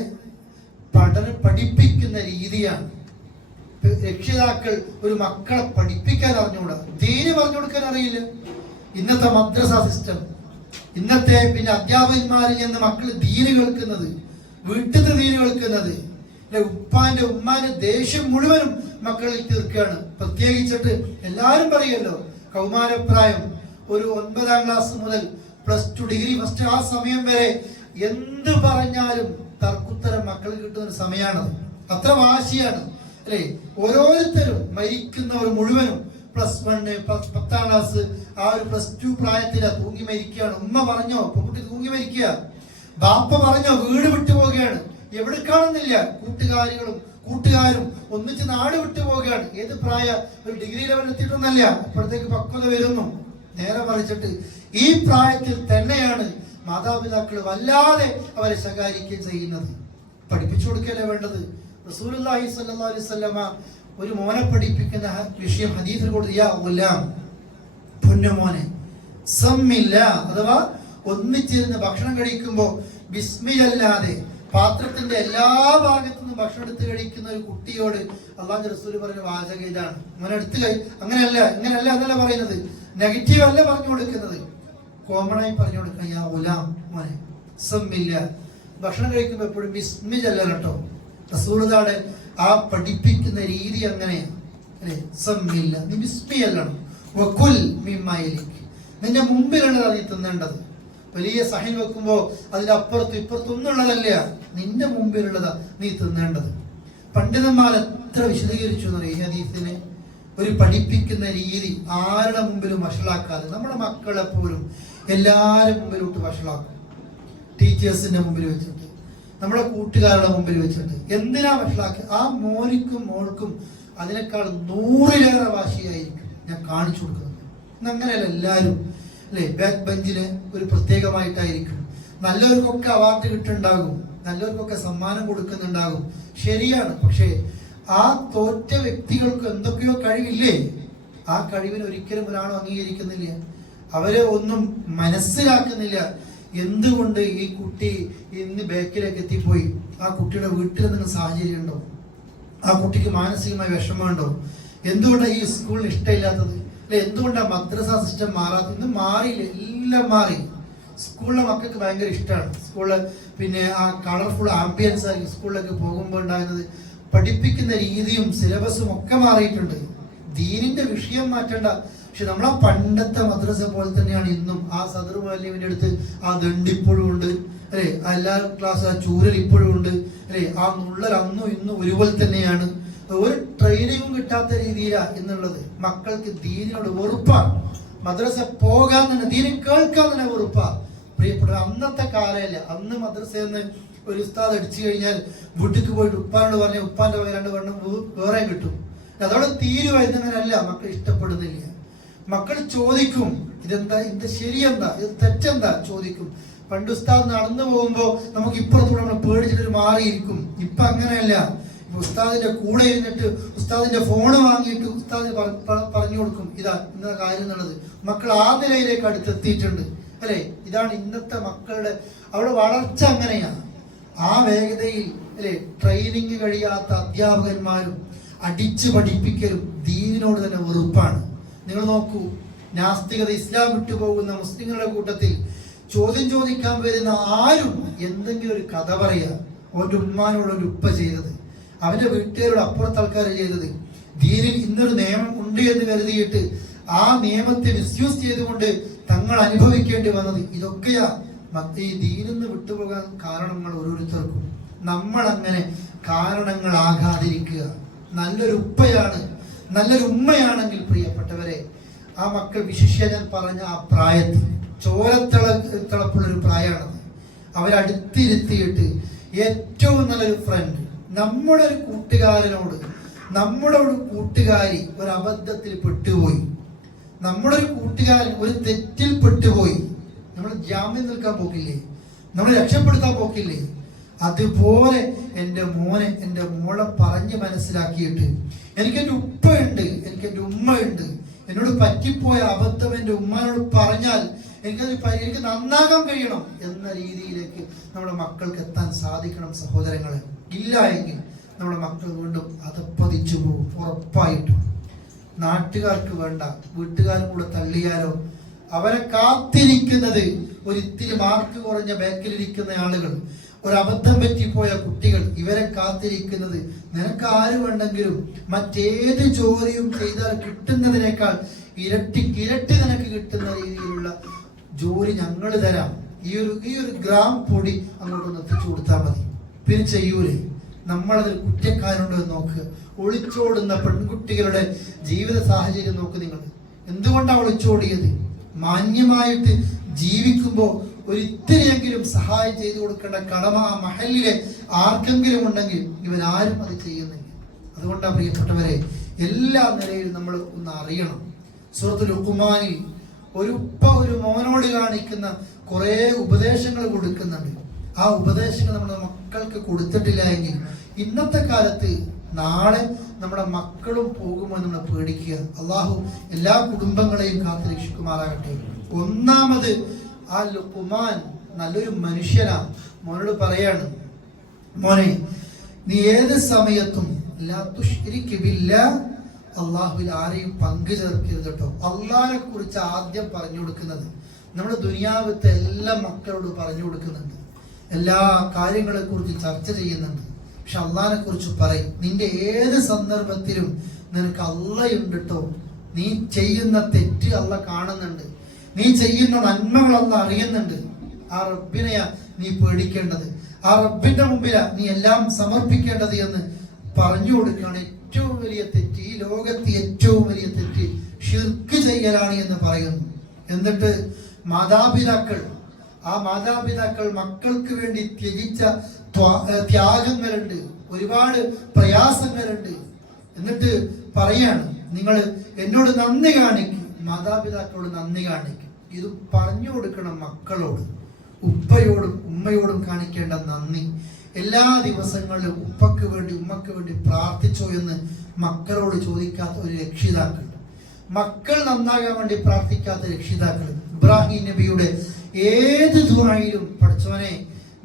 പഠിപ്പിക്കുന്ന രീതിയാണ്. രക്ഷിതാക്കൾ ഒരു മക്കളെ പഠിപ്പിക്കാൻ അറിഞ്ഞുകൂടാ, ദീന് പറഞ്ഞു കൊടുക്കാൻ അറിയില്ല. ഇന്നത്തെ മദ്രസ സിസ്റ്റം, ഇന്നത്തെ പിന്നെ അധ്യാപകന്മാരിൽ നിന്ന് മക്കൾ ദീന് കേൾക്കുന്നത്, വീട്ടിലത്തെ ദീന് കേൾക്കുന്നത്, ഉപ്പാന്റെ ഉമ്മാന്റെ ദേഷ്യം മുഴുവനും മക്കളിൽ തീർക്കുകയാണ്. പ്രത്യേകിച്ചിട്ട് എല്ലാവരും പറയുമല്ലോ, കൗമാരപ്രായം ഒരു 9ാം ക്ലാസ് മുതൽ +2 ഡിഗ്രി ഫസ്റ്റ് ആ സമയം വരെ എന്ത് പറഞ്ഞാലും തർക്കുത്തരം മക്കൾ കിട്ടുന്ന ഒരു സമയമാണത്. അത്ര വാശിയാണ് അല്ലെ? ഓരോരുത്തരും മരിക്കുന്നവർ മുഴുവനും +1 10ാം ക്ലാസ് ആ ഒരു +2 പ്രായത്തിലാ തൂങ്ങി മരിക്കുകയാണ്. ഉമ്മ പറഞ്ഞോ പെൺകുട്ടി തൂങ്ങി മരിക്കുക, ബാപ്പ പറഞ്ഞോ വീട് വിട്ടു പോവുകയാണ്, എവിടെ കാണുന്നില്ല, കൂട്ടുകാരും ഒന്നിച്ച് നാട് വിട്ടു പോവുകയാണ്. ഏത് പ്രായ ഒരു ഡിഗ്രി ലെവൽ എത്തിയിട്ടൊന്നല്ല, അപ്പോഴത്തേക്ക് പക്വത വരുന്നു. നേരെ മറിച്ചിട്ട് ഈ പ്രായത്തിൽ തന്നെയാണ് മാതാപിതാക്കൾ വല്ലാതെ അവരെ ശകാരിക്കുകയും ചെയ്യുന്നത്. പഠിപ്പിച്ചു കൊടുക്കല്ലേ വേണ്ടത്. റസൂലുള്ളാഹി സ്വല്ലല്ലാഹു അലൈഹി വസല്ലമ ഒരു മോനെ പഠിപ്പിക്കുന്ന വിഷയം ഹദീസിൽ കൊടുത്തു, യാ ഗുലാം, പൊന്നുമോനെ, സമ്മില്ല, അഥവാ ഒന്നിച്ചിരുന്ന് ഭക്ഷണം കഴിക്കുമ്പോൾ ബിസ്മില്ലാതെ പാത്രത്തിന്റെ എല്ലാ ഭാഗത്തു നിന്നും ഭക്ഷണം എടുത്ത് കഴിക്കുന്ന ഒരു കുട്ടിയോട് അള്ളാഹുവിന്റെ റസൂൽ പറഞ്ഞ വാചകം ഇതാണ്. മോനെ എടുത്ത് അങ്ങനെയല്ല എന്നല്ല പറയുന്നത്, നെഗറ്റീവ് അല്ല പറഞ്ഞു കൊടുക്കുന്നത്, കോമൺ ആയി പറഞ്ഞു കൊടുക്കണം. യാ ഗുലാം, മോനെ, സമ്മില്ല, ഭക്ഷണം കഴിക്കുമ്പോൾ എപ്പോഴും ബിസ്മി ചൊല്ലണം കേട്ടോ. റസൂലുള്ളാഹിയുടെ ആ പഠിപ്പിക്കുന്ന രീതി അങ്ങനെയാണ് അല്ലെ. സമ്മില്ല, നീ ബിസ്മി ചൊല്ലണം. വകുൽ മിമ്മാ യലിക്, നിന്റെ മുമ്പിലുള്ളതാണ് നീ തിന്നേണ്ടത്. വലിയ സഹിൻ വെക്കുമ്പോൾ അതിന്റെ അപ്പുറത്തും ഇപ്പുറത്തും ഒന്നുള്ളതല്ല, നിന്റെ മുമ്പിലുള്ളതാ നീ തിന്നേണ്ടത്. പണ്ഡിതന്മാർ എത്ര വിശദീകരിച്ചു എന്നറിയാം ഈ ഹദീസിനെ. ഒരു പഠിപ്പിക്കുന്ന രീതി ആരുടെ മുമ്പിലും വഷളാക്കാതെ, നമ്മുടെ മക്കളെ പോലും എല്ലാവരും മുമ്പിലോട്ട് വഷളാക്കും. ടീച്ചേഴ്സിന്റെ മുമ്പിൽ വെച്ചിട്ട്, നമ്മുടെ കൂട്ടുകാരുടെ മുമ്പിൽ വെച്ചിട്ട്. എന്തിനാ വഷളാക്കുക? ആ മോനിക്കും മോൾക്കും അതിനേക്കാൾ 100ലേറെ വാശിയായിരിക്കും ഞാൻ കാണിച്ചു കൊടുക്കുന്നത്. അങ്ങനെയല്ല എല്ലാവരും അല്ലെ. ബാക്ക് ബെഞ്ചിന് ഒരു പ്രത്യേകമായിട്ടായിരിക്കും. നല്ലവർക്കൊക്കെ അവാർഡ് കിട്ടുന്നുണ്ടാകും, നല്ലവർക്കൊക്കെ സമ്മാനം കൊടുക്കുന്നുണ്ടാകും, ശരിയാണ്. പക്ഷേ ആ തോറ്റ വ്യക്തികൾക്ക് എന്തൊക്കെയോ കഴിവില്ലേ, ആ കഴിവിന് ഒരിക്കലും ഒരാളും അംഗീകരിക്കുന്നില്ല. അവരെ ഒന്നും മനസ്സിലാക്കുന്നില്ല. എന്തുകൊണ്ട് ഈ കുട്ടി ഇന്ന് ബാക്കിലേക്ക് എത്തിപ്പോയി? ആ കുട്ടിയുടെ വീട്ടിൽ എന്തെങ്കിലും സാഹചര്യം ഉണ്ടോ? ആ കുട്ടിക്ക് മാനസികമായ വിഷമമുണ്ടോ? എന്തുകൊണ്ടാണ് ഈ സ്കൂളിന് ഇഷ്ടമില്ലാത്തത്? അല്ലെ, എന്തുകൊണ്ടാണ് മദ്രസ സിസ്റ്റം മാറാത്തത്? ഇന്ന് മാറിയില്ല, എല്ലാം മാറി. സ്കൂളിലെ മക്കൾക്ക് ഭയങ്കര ഇഷ്ടമാണ്. സ്കൂളിൽ പിന്നെ ആ കളർഫുൾ ആംബിയൻസ് ആയിരിക്കും സ്കൂളിലേക്ക് പോകുമ്പോൾ ഉണ്ടാകുന്നത്. പഠിപ്പിക്കുന്ന രീതിയും സിലബസും ഒക്കെ മാറിയിട്ടുണ്ട്. ദീനിന്റെ വിഷയം മാറ്റണ്ട, പക്ഷെ നമ്മളെ പണ്ടത്തെ മദ്രസ പോലെ തന്നെയാണ് ഇന്നും. ആ സദർ മുഅല്ലിമിന്റെ അടുത്ത് ആ ദണ്ട് ഇപ്പോഴും ഉണ്ട് അല്ലെ, എല്ലാ ക്ലാസ് ആ ചൂരൽ ഇപ്പോഴും ഉണ്ട് അല്ലെ, ആ നുള്ളൽ അന്നും ഇന്നും ഒരുപോലെ തന്നെയാണ്. ഒരു ട്രെയിനിങ്ങും കിട്ടാത്ത രീതിയിലാണ് എന്നുള്ളത്. മക്കൾക്ക് ദീനിനോട് വെറുപ്പാണ്. മദ്രസ പോകാൻ തന്നെ, ദീനി കേൾക്കാൻ തന്നെ വെറുപ്പാ. പ്രിയപ്പെട്ട അന്നത്തെ കാലമല്ല. അന്ന് മദ്രസയിൽ നിന്ന് ഒരു ഉസ്താദ് അടിച്ചു കഴിഞ്ഞാൽ വീട്ടിക്ക് പോയിട്ട് ഉപ്പാനോട് പറഞ്ഞ ഉപ്പാന്റെ 2 വണ്ണം വേറെ കിട്ടും. അതോടെ തീരുവായിരുന്നങ്ങനല്ല. മക്കൾ ഇഷ്ടപ്പെടുന്നില്ല. മക്കൾ ചോദിക്കും, ഇതെന്താ, ഇത് ശരിയെന്താ, ഇത് തെറ്റെന്താ ചോദിക്കും. പണ്ട് ഉസ്താദ് നടന്നു പോകുമ്പോ നമുക്ക് ഇപ്പുറത്തൂടെ നമ്മൾ പേടിച്ചിട്ട് മാറിയിരിക്കും. ഇപ്പൊ അങ്ങനെയല്ല. ഉസ്താദിന്റെ കൂടെ ഇരുന്നിട്ട് ഉസ്താദിന്റെ ഫോണ് വാങ്ങിയിട്ട് ഉസ്താദിന് പറഞ്ഞു കൊടുക്കും, ഇതാ ഇന്ന കാര്യം എന്നുള്ളത്. മക്കൾ ആ നിലയിലേക്ക് അടുത്തെത്തിയിട്ടുണ്ട് അല്ലെ. ഇതാണ് ഇന്നത്തെ മക്കളുടെ അവരുടെ വളർച്ച അങ്ങനെയാണ്. ആ വേഗതയിൽ അല്ലെ, ട്രെയിനിങ് കഴിയാത്ത അധ്യാപകന്മാരും അടിച്ചു പഠിപ്പിക്കലും ദീനിനോട് തന്നെ വെറുപ്പാണ്. നിങ്ങൾ നോക്കൂ, നാസ്തികത, ഇസ്ലാം വിട്ടുപോകുന്ന മുസ്ലിങ്ങളുടെ കൂട്ടത്തിൽ ചോദ്യം ചോദിക്കാൻ വരുന്ന ആരും എന്തെങ്കിലും ഒരു കഥ പറയാ. അവന്റെ ഉമ്മാനോട് ഒരു ഉപ്പ ചെയ്തത്, അവന്റെ വീട്ടുകാരോട് അപ്പുറത്തെ ആൾക്കാർ ചെയ്തത്. ദീനിൽ ഇന്നൊരു നിയമം ഉണ്ട് എന്ന് കരുതിയിട്ട് ആ നിയമത്തെ മിസ്യൂസ് ചെയ്തുകൊണ്ട് തങ്ങൾ അനുഭവിക്കേണ്ടി വന്നത്. ഇതൊക്കെയാ ഈ ദീനിന്ന് വിട്ടുപോകാൻ കാരണങ്ങൾ ഓരോരുത്തർക്കും. നമ്മൾ അങ്ങനെ കാരണങ്ങളാകാതിരിക്കുക. നല്ലൊരു ഉപ്പയാണ്, നല്ലൊരു ഉമ്മയാണെങ്കിൽ പ്രിയപ്പെട്ടവരെ, ആ മക്കൾ വിശിഷ്യ ഞാൻ പറഞ്ഞ ആ പ്രായത്തിൽ ചോരത്തിളപ്പുള്ളൊരു പ്രായമാണത്. അവരടുത്തിരുത്തിയിട്ട് ഏറ്റവും നല്ലൊരു ഫ്രണ്ട്, നമ്മുടെ ഒരു കൂട്ടുകാരനോട്, നമ്മുടെ ഒരു കൂട്ടുകാരി ഒരു അബദ്ധത്തിൽ പെട്ടുപോയി, നമ്മുടെ ഒരു കൂട്ടുകാരൻ ഒരു തെറ്റിൽ പെട്ടുപോയി, നമ്മൾ ജാമ്യം നിൽക്കാൻ പോക്കില്ലേ, നമ്മൾ രക്ഷപ്പെടുത്താൻ പോക്കില്ലേ? അതുപോലെ എൻ്റെ മോനെ, എൻ്റെ മോളെ പറഞ്ഞ് മനസ്സിലാക്കിയിട്ട്, എനിക്കെൻ്റെ ഉപ്പയുണ്ട്, എനിക്കെൻ്റെ ഉമ്മയുണ്ട്, എന്നോട് പറ്റിപ്പോയ അബദ്ധം എൻ്റെ ഉമ്മയോട് പറഞ്ഞാൽ എനിക്ക് നന്നാകാൻ കഴിയണം എന്ന രീതിയിലേക്ക് നമ്മുടെ മക്കൾക്ക് എത്താൻ സാധിക്കണം സഹോദരങ്ങളെ. ഇല്ല എങ്കിൽ നമ്മുടെ മക്കൾ വീണ്ടും അതപ്പതിച്ചു പോകും ഉറപ്പായിട്ടും. നാട്ടുകാർക്ക് വേണ്ട, വീട്ടുകാരും കൂടെ തള്ളിയാലോ അവരെ കാത്തിരിക്കുന്നത് ഒരിത്തിരി മാർക്ക് കുറഞ്ഞ ബാക്കിലിരിക്കുന്ന ആളുകൾ, ഒരബദ്ധം പറ്റിപ്പോയ കുട്ടികൾ, ഇവരെ കാത്തിരിക്കുന്നത് നിനക്ക് ആര് വേണ്ടെങ്കിലും മറ്റേത് ജോലിയും ചെയ്താൽ കിട്ടുന്നതിനേക്കാൾ ഇരട്ടി നിനക്ക് കിട്ടുന്ന രീതിയിലുള്ള ജോലി ഞങ്ങൾ തരാം, ഈ ഒരു ഗ്രാം പൊടി അങ്ങോട്ടൊന്ന് എത്തിച്ചു കൊടുത്താൽ മതി, പിന്നെ ചെയ്യൂലേ? നമ്മളതിൽ കുറ്റക്കാരുണ്ടോ എന്ന് നോക്കുക. ഒളിച്ചോടുന്ന പെൺകുട്ടികളുടെ ജീവിത സാഹചര്യം നോക്ക് നിങ്ങൾ. എന്തുകൊണ്ടാണ് ഒളിച്ചോടിയത്? മാന്യമായിട്ട് ജീവിക്കുമ്പോൾ ഒരിത്തിരിയെങ്കിലും സഹായം ചെയ്തു കൊടുക്കേണ്ട കടമ ആ മഹലിലെ ആർക്കെങ്കിലും ഉണ്ടെങ്കിൽ ഇവരാരും അത് ചെയ്യുന്നില്ല. അതുകൊണ്ടാണ് പ്രിയപ്പെട്ടവരെ, എല്ലാ നിലയിലും നമ്മൾ ഒന്ന് അറിയണം. സൂറത്തുൽ ലുഖ്മാനിൽ ഒരു ഉപ്പ ഒരു മോനോട് കാണിക്കുന്ന കുറേ ഉപദേശങ്ങൾ കൊടുക്കുന്നുണ്ട്. ആ ഉപദേശങ്ങൾ നമ്മുടെ മക്കൾക്ക് കൊടുത്തിട്ടില്ല എങ്കിൽ ഇന്നത്തെ കാലത്ത് നാളെ നമ്മുടെ മക്കളും പോകുമോ നമ്മൾ പേടിക്കുക. അള്ളാഹു എല്ലാ കുടുംബങ്ങളെയും കാത്തു രക്ഷിക്കുമാറാകട്ടെ. ഒന്നാമത്, ആ ലുഖ്മാൻ നല്ലൊരു മനുഷ്യനാണ്. മോനോട് പറയാണ്, മോനെ നീ ഏത് സമയത്തും ലാ തുശ്രിക് ബില്ലാഹ്, അള്ളാഹുവിൽ ആരെയും പങ്കു ചേർക്കരുത് കേട്ടോ. അള്ളാഹിനെ കുറിച്ച് ആദ്യം പറഞ്ഞു കൊടുക്കുന്നത് നമ്മുടെ ദുനിയാവത്തെ എല്ലാ മക്കളോട് പറഞ്ഞു കൊടുക്കുന്നുണ്ട്. എല്ലാ കാര്യങ്ങളെ കുറിച്ച് ചർച്ച ചെയ്യുന്നുണ്ട്. പക്ഷെ അള്ളാഹിനെ കുറിച്ച് പറയും. നിന്റെ ഏത് സന്ദർഭത്തിലും നിനക്ക് അള്ളയുണ്ട് കേട്ടോ. നീ ചെയ്യുന്ന തെറ്റ് അള്ള കാണുന്നുണ്ട്, നീ ചെയ്യുന്ന നന്മകൾ അള്ള അറിയുന്നുണ്ട്. ആ റബ്ബിനെയാ നീ പേടിക്കേണ്ടത്, ആ റബ്ബിന്റെ മുമ്പിലാ നീ എല്ലാം സമർപ്പിക്കേണ്ടത് എന്ന് പറഞ്ഞു കൊടുക്കുകയാണ്. ഏറ്റവും വലിയ തെറ്റ്, ഈ ലോകത്ത് ഏറ്റവും വലിയ തെറ്റ് ഷിർക്ക് ചെയ്യലാണ് എന്ന് പറയുന്നു. എന്നിട്ട് മാതാപിതാക്കൾ, ആ മാതാപിതാക്കൾ മക്കൾക്ക് വേണ്ടി ത്യജിച്ച ത്യാഗങ്ങളുണ്ട്, ഒരുപാട് പ്രയാസങ്ങളുണ്ട്. എന്നിട്ട് പറയാണ്, നിങ്ങൾ എന്നോട് നന്ദി കാണിക്കും, മാതാപിതാക്കളോട് നന്ദി കാണിക്കും. ഇത് പറഞ്ഞു കൊടുക്കണം മക്കളോട്. ഉപ്പയോടും ഉമ്മയോടും കാണിക്കേണ്ട നന്ദി. എല്ലാ ദിവസങ്ങളിലും ഉപ്പക്ക് വേണ്ടി ഉമ്മക്ക് വേണ്ടി പ്രാർത്ഥിച്ചോ എന്ന് മക്കളോട് ചോദിക്കാത്ത ഒരു രക്ഷിതാക്കൾ, മക്കൾ നന്നാകാൻ വേണ്ടി പ്രാർത്ഥിക്കാത്ത രക്ഷിതാക്കൾ. ഇബ്രാഹിം നബിയുടെ ഏത് ദുആയിലും പഠിച്ചവനെ